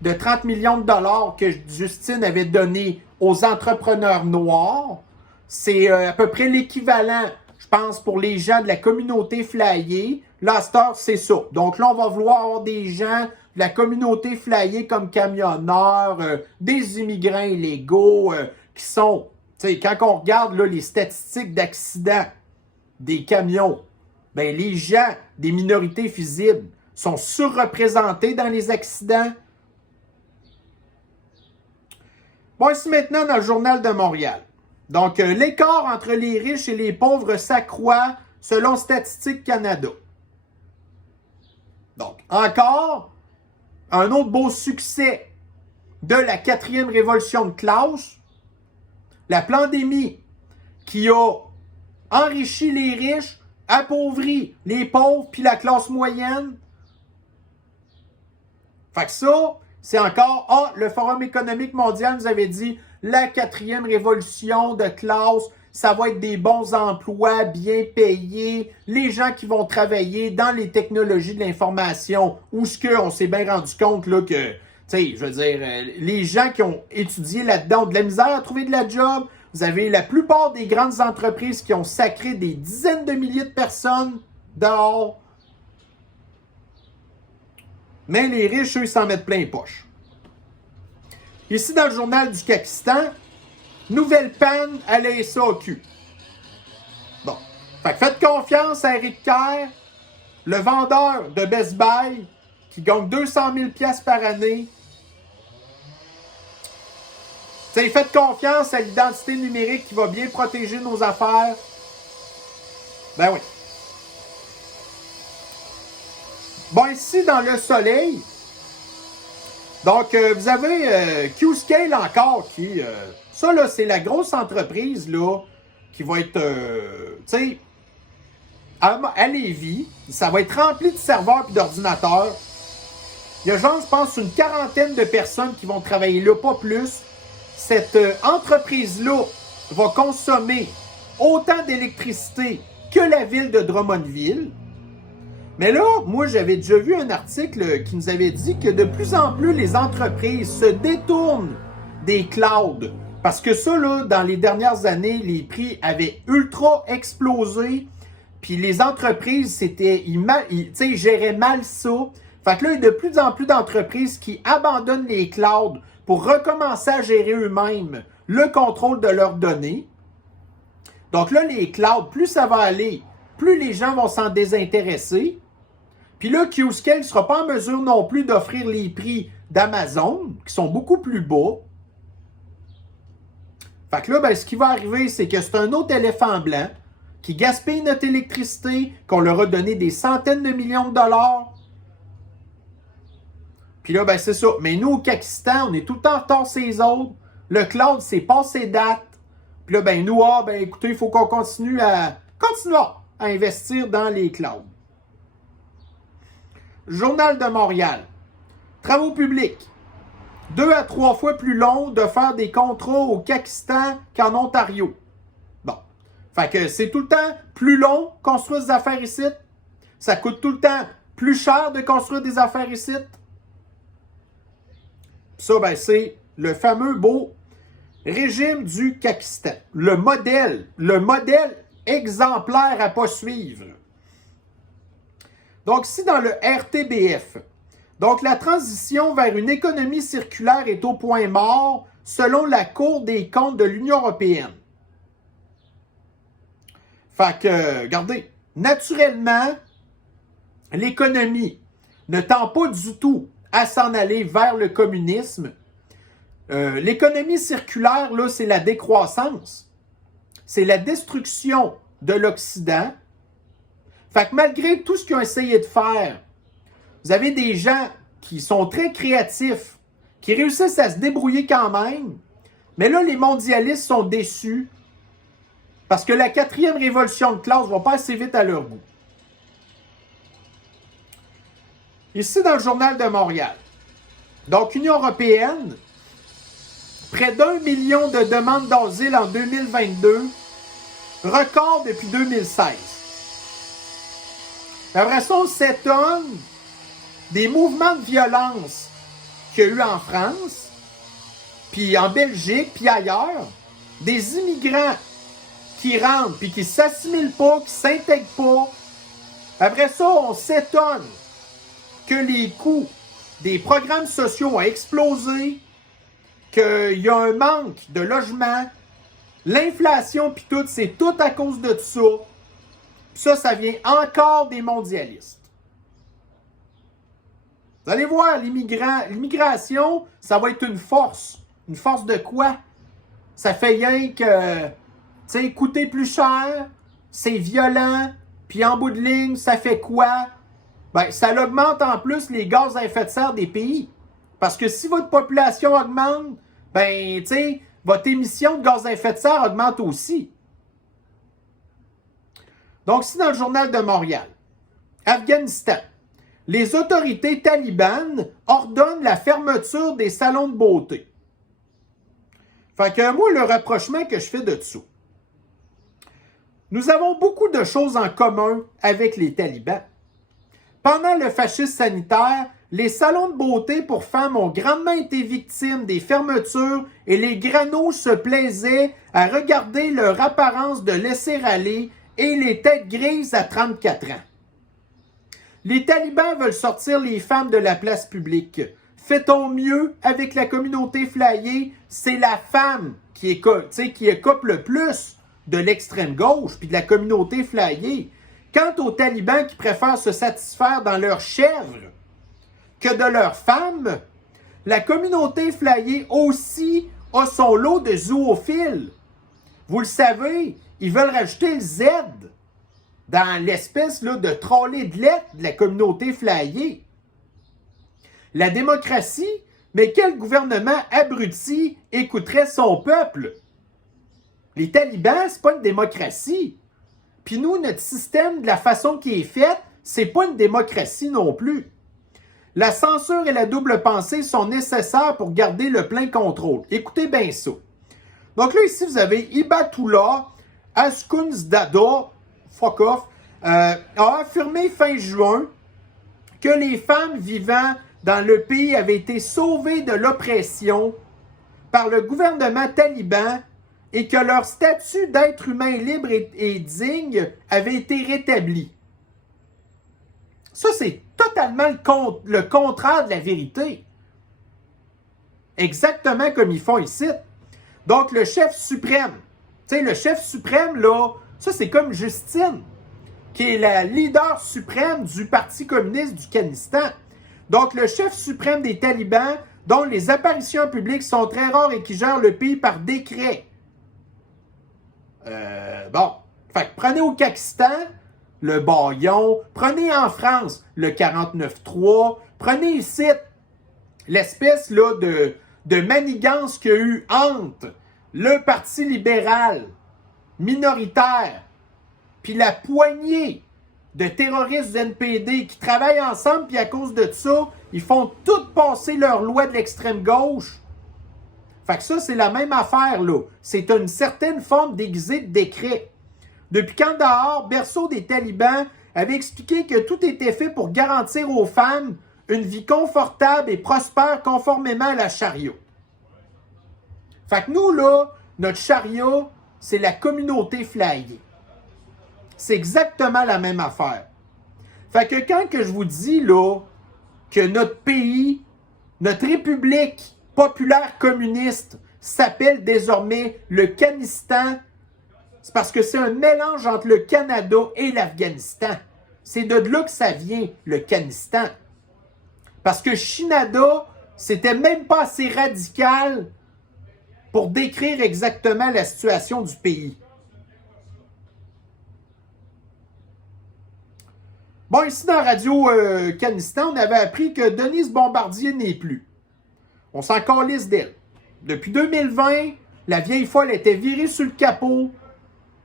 de 30 millions de dollars que Justine avait donné aux entrepreneurs noirs. C'est à peu près l'équivalent, je pense, pour les gens de la communauté flyée. Là, à cette heure, c'est ça. Donc là, on va vouloir avoir des gens de la communauté flyée comme camionneurs, des immigrants illégaux qui sont... Tu sais, quand on regarde là, les statistiques d'accidents des camions, ben, les gens des minorités visibles sont surreprésentés dans les accidents. Bon, ici maintenant dans le Journal de Montréal. Donc, l'écart entre les riches et les pauvres s'accroît selon Statistique Canada. Donc, encore un autre beau succès de la 4e révolution de classe, la pandémie qui a enrichi les riches, appauvri les pauvres puis la classe moyenne. Fait que ça, c'est encore, le Forum économique mondial nous avait dit, la 4e révolution de classe, ça va être des bons emplois, bien payés, les gens qui vont travailler dans les technologies de l'information, où ce qu'on s'est bien rendu compte là, que, tu sais, je veux dire, les gens qui ont étudié là-dedans ont de la misère à trouver de la job, Vous avez la plupart des grandes entreprises qui ont sacré des dizaines de milliers de personnes dehors. Mais les riches, eux, ils s'en mettent plein les poches. Ici, dans le journal du Kakistan, nouvelle panne à la SAQ. Bon. Fait que faites confiance à Eric Kerr, le vendeur de Best Buy, qui gagne 200 000 $ par année. T'sais, faites confiance à l'identité numérique qui va bien protéger nos affaires. Ben oui. Bon, ici, dans le soleil, donc, vous avez Qscale encore qui... ça, là, c'est la grosse entreprise, là, qui va être, tu sais, à Lévis. Ça va être rempli de serveurs et d'ordinateurs. Il y a, genre, je pense, une quarantaine de personnes qui vont travailler là, pas plus. Cette entreprise-là va consommer autant d'électricité que la ville de Drummondville. Mais là, moi, j'avais déjà vu un article qui nous avait dit que de plus en plus, les entreprises se détournent des clouds. Parce que ça, là, dans les dernières années, les prix avaient ultra explosé. Puis les entreprises, ils géraient mal ça. Fait que là, il y a de plus en plus d'entreprises qui abandonnent les clouds pour recommencer à gérer eux-mêmes le contrôle de leurs données. Donc là, les clouds, plus ça va aller, plus les gens vont s'en désintéresser. Puis là, Qscale ne sera pas en mesure non plus d'offrir les prix d'Amazon, qui sont beaucoup plus bas. Fait que là, ben, ce qui va arriver, c'est que c'est un autre éléphant blanc qui gaspille notre électricité, qu'on leur a donné des centaines de millions de dollars. Puis là, ben, c'est ça. Mais nous, au Kakistan, on est tout le temps en retard sur les autres. Le cloud, c'est passé date. Puis là, ben, nous, ben, écoutez, il faut qu'on continue à investir dans les clouds. Journal de Montréal. Travaux publics. 2 à 3 fois plus long de faire des contrats au Kakistan qu'en Ontario. Bon. Fait que c'est tout le temps plus long construire des affaires ici. Ça coûte tout le temps plus cher de construire des affaires ici. Ça, ben, c'est le fameux beau régime du Kakistan. Le modèle exemplaire à pas suivre. Donc, ici, dans le RTBF, donc la transition vers une économie circulaire est au point mort selon la Cour des comptes de l'Union européenne. Fait que, regardez, naturellement, l'économie ne tend pas du tout à s'en aller vers le communisme. L'économie circulaire, là, c'est la décroissance. C'est la destruction de l'Occident. Fait que malgré tout ce qu'ils ont essayé de faire, vous avez des gens qui sont très créatifs, qui réussissent à se débrouiller quand même. Mais là, les mondialistes sont déçus parce que la 4e révolution de classe va pas assez vite à leur goût. Ici, dans le Journal de Montréal, donc Union européenne, près d'1 million de demandes d'asile en 2022, record depuis 2016. Après ça, on s'étonne des mouvements de violence qu'il y a eu en France, puis en Belgique, puis ailleurs, des immigrants qui rentrent, puis qui ne s'assimilent pas, qui ne s'intègrent pas. Après ça, on s'étonne que les coûts des programmes sociaux ont explosé, qu'il y a un manque de logement, l'inflation, puis tout, c'est tout à cause de ça. Ça vient encore des mondialistes. Vous allez voir, l'immigration, ça va être une force. Une force de quoi? Ça fait rien que, tu sais, coûter plus cher, c'est violent, puis en bout de ligne, ça fait quoi? Ben, ça augmente en plus les gaz à effet de serre des pays. Parce que si votre population augmente, ben, tu sais, votre émission de gaz à effet de serre augmente aussi. Donc, ici, dans le Journal de Montréal, Afghanistan, les autorités talibanes ordonnent la fermeture des salons de beauté. Fait que moi, le rapprochement que je fais de dessous. Nous avons beaucoup de choses en commun avec les talibans. Pendant le fascisme sanitaire, les salons de beauté pour femmes ont grandement été victimes des fermetures et les granos se plaisaient à regarder leur apparence de laisser-aller et les têtes grises à 34 ans. Les talibans veulent sortir les femmes de la place publique. Fait-on mieux avec la communauté flyée? C'est la femme qui écope le plus de l'extrême gauche puis de la communauté flyée. Quant aux talibans qui préfèrent se satisfaire dans leurs chèvres que de leurs femmes, la communauté flyée aussi a son lot de zoophiles. Vous le savez, ils veulent rajouter le Z dans l'espèce là, de trolley de lettres de la communauté flyée. La démocratie, mais quel gouvernement abruti écouterait son peuple? Les talibans, c'est pas une démocratie. Puis nous, notre système, de la façon qui est faite, c'est pas une démocratie non plus. La censure et la double pensée sont nécessaires pour garder le plein contrôle. Écoutez bien ça. Donc là, ici, vous avez Ibatoula Askunzdada, fuck off, a affirmé fin juin que les femmes vivant dans le pays avaient été sauvées de l'oppression par le gouvernement taliban et que leur statut d'être humain libre et digne avait été rétabli. Ça, c'est totalement le contraire de la vérité. Exactement comme ils font ici. Donc, le chef suprême, tu sais, le chef suprême, là, ça, c'est comme Justine, qui est la leader suprême du Parti communiste du Kazakhstan. Donc, le chef suprême des talibans, dont les apparitions publiques sont très rares et qui gère le pays par décret. Fait que prenez au Kazakhstan le Bayon, prenez en France le 49.3, prenez ici l'espèce là de manigance qu'il y a eu entre le Parti libéral minoritaire puis la poignée de terroristes du NPD qui travaillent ensemble, puis à cause de ça, ils font tout passer leur loi de l'extrême gauche. Fait que ça, c'est la même affaire, là. C'est une certaine forme déguisée de décret. Depuis Kandahar, berceau des talibans, avait expliqué que tout était fait pour garantir aux femmes une vie confortable et prospère conformément à la charia. Fait que nous, là, notre charia, c'est la communauté flyée. C'est exactement la même affaire. Fait que quand que je vous dis, là, que notre pays, notre République populaire communiste s'appelle désormais le Kazakhstan, c'est parce que c'est un mélange entre le Canada et l'Afghanistan. C'est de là que ça vient, le Kazakhstan. Parce que Shinada, c'était même pas assez radical pour décrire exactement la situation du pays. Bon, ici dans Radio Kazakhstan, on avait appris que Denise Bombardier n'est plus. On s'en calisse d'elle. Depuis 2020, la vieille folle était virée sur le capot.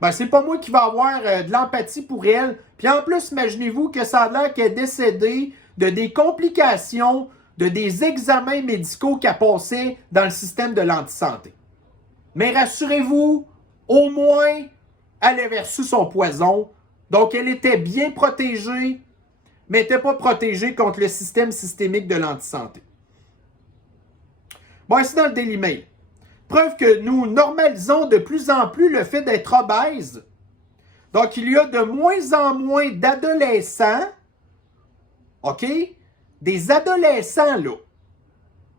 Ben, c'est pas moi qui va avoir de l'empathie pour elle. Puis en plus, imaginez-vous que ça a l'air qu'elle est décédée de des complications, de des examens médicaux qu'elle passait dans le système de l'antisanté. Mais rassurez-vous, au moins, elle avait reçu son poison. Donc, elle était bien protégée, mais n'était pas protégée contre le système systémique de l'antisanté. Bon, ici dans le Daily Mail. Preuve que nous normalisons de plus en plus le fait d'être obèse. Donc, il y a de moins en moins d'adolescents, OK? Des adolescents, là, tu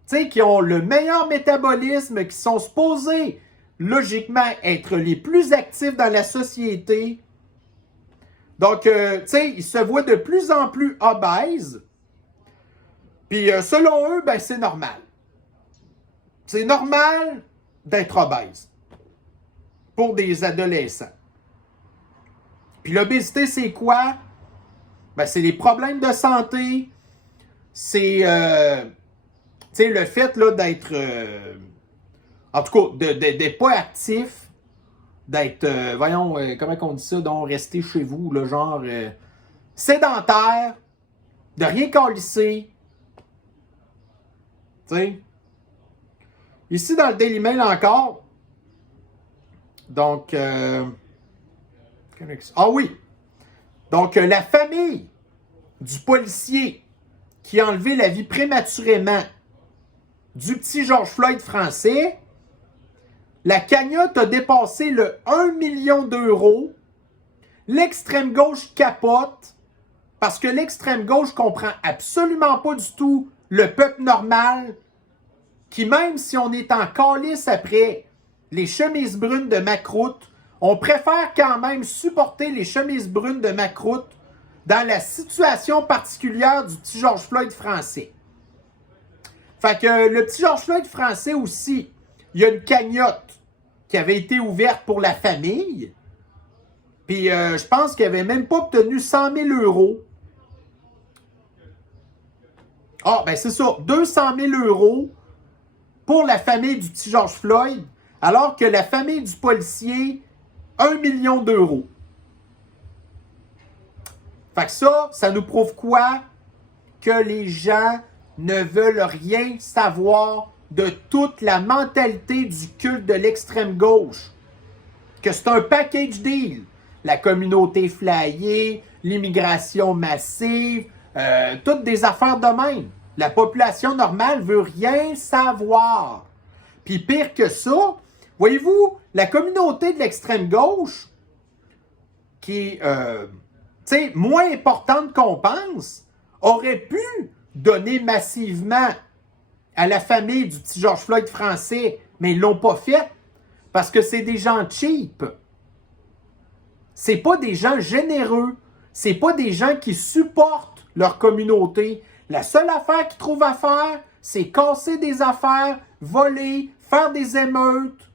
sais, qui ont le meilleur métabolisme, qui sont supposés, logiquement, être les plus actifs dans la société. Donc, tu sais, ils se voient de plus en plus obèses. Puis, selon eux, ben, c'est normal. C'est normal d'être obèse pour des adolescents. Puis l'obésité, c'est quoi? Ben, c'est les problèmes de santé. C'est le fait là, d'être... en tout cas, d'être pas actif. D'être, comment on dit ça? Donc, rester chez vous, le genre sédentaire. De rien calisser. Tu sais? Ici, dans le Daily Mail encore. Donc, ah oui. Donc, la famille du policier qui a enlevé la vie prématurément du petit George Floyd français, la cagnotte a dépassé le 1 million d'euros. L'extrême gauche capote parce que l'extrême gauche comprend absolument pas du tout le peuple normal qui, même si on est en calice après les chemises brunes de Macroute, on préfère quand même supporter les chemises brunes de Macroute dans la situation particulière du petit George Floyd français. Fait que le petit George Floyd français aussi, il y a une cagnotte qui avait été ouverte pour la famille. Puis je pense qu'il n'avait même pas obtenu 100 000 euros. Ah, ben c'est ça, 200 000 euros pour la famille du petit George Floyd, alors que la famille du policier, 1 million d'euros. Fait que ça nous prouve quoi? Que les gens ne veulent rien savoir de toute la mentalité du culte de l'extrême gauche. Que c'est un package deal. La communauté flyée, l'immigration massive, toutes des affaires de même. La population normale veut rien savoir. Puis pire que ça, voyez-vous, la communauté de l'extrême gauche, qui est moins importante qu'on pense, aurait pu donner massivement à la famille du petit George Floyd français, mais ils ne l'ont pas fait parce que c'est des gens cheap. C'est pas des gens généreux. C'est pas des gens qui supportent leur communauté. La seule affaire qu'ils trouvent à faire, c'est casser des affaires, voler, faire des émeutes.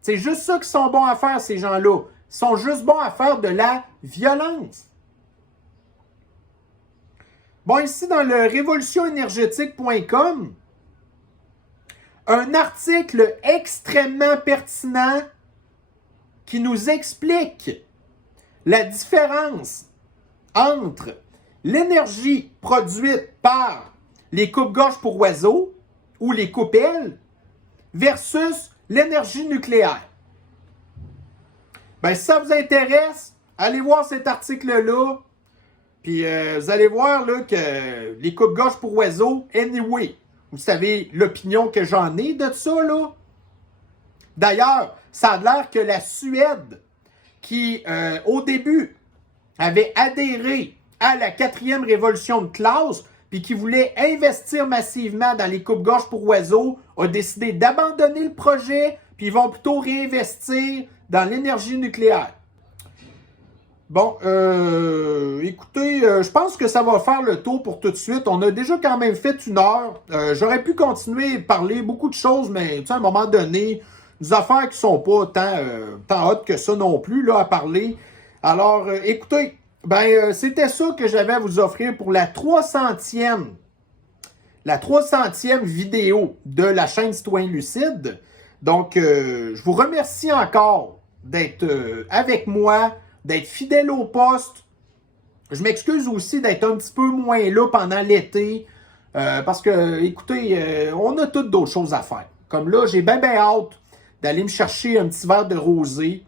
C'est juste ça qu'ils sont bons à faire, ces gens-là. Ils sont juste bons à faire de la violence. Bon, ici, dans le révolutionénergétique.com, un article extrêmement pertinent qui nous explique la différence entre l'énergie produite par les coupes-gorges pour oiseaux ou les coupelles versus l'énergie nucléaire. Ben, si ça vous intéresse, allez voir cet article-là. Puis vous allez voir là, que les coupes-gorges pour oiseaux, anyway, vous savez l'opinion que j'en ai de ça, là. D'ailleurs, ça a l'air que la Suède, qui au début avait adhéré à la 4e révolution de classe, puis qui voulait investir massivement dans les coupes-gorges pour oiseaux, a décidé d'abandonner le projet, puis ils vont plutôt réinvestir dans l'énergie nucléaire. Bon, écoutez, je pense que ça va faire le tour pour tout de suite. On a déjà quand même fait 1 heure. J'aurais pu continuer à parler beaucoup de choses, mais à un moment donné, des affaires qui sont pas tant hautes que ça non plus là, à parler. Alors, écoutez, c'était ça que j'avais à vous offrir pour la 300e vidéo de la chaîne Citoyen Lucide. Donc, je vous remercie encore d'être avec moi, d'être fidèle au poste. Je m'excuse aussi d'être un petit peu moins là pendant l'été. Parce que, écoutez, on a toutes d'autres choses à faire. Comme là, j'ai bien hâte d'aller me chercher un petit verre de rosé.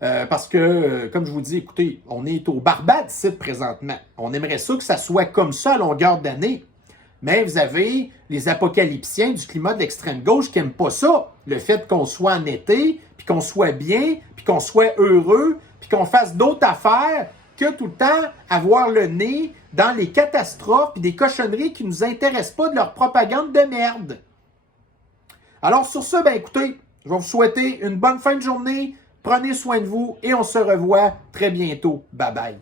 Parce que, comme je vous dis, écoutez, on est au Barbade ici présentement. On aimerait ça que ça soit comme ça à longueur d'année. Mais vous avez les apocalyptiens du climat de l'extrême gauche qui n'aiment pas ça. Le fait qu'on soit en été, puis qu'on soit bien, puis qu'on soit heureux, puis qu'on fasse d'autres affaires que tout le temps avoir le nez dans les catastrophes et des cochonneries qui ne nous intéressent pas de leur propagande de merde. Alors sur ce, écoutez, je vais vous souhaiter une bonne fin de journée. Prenez soin de vous et on se revoit très bientôt. Bye bye.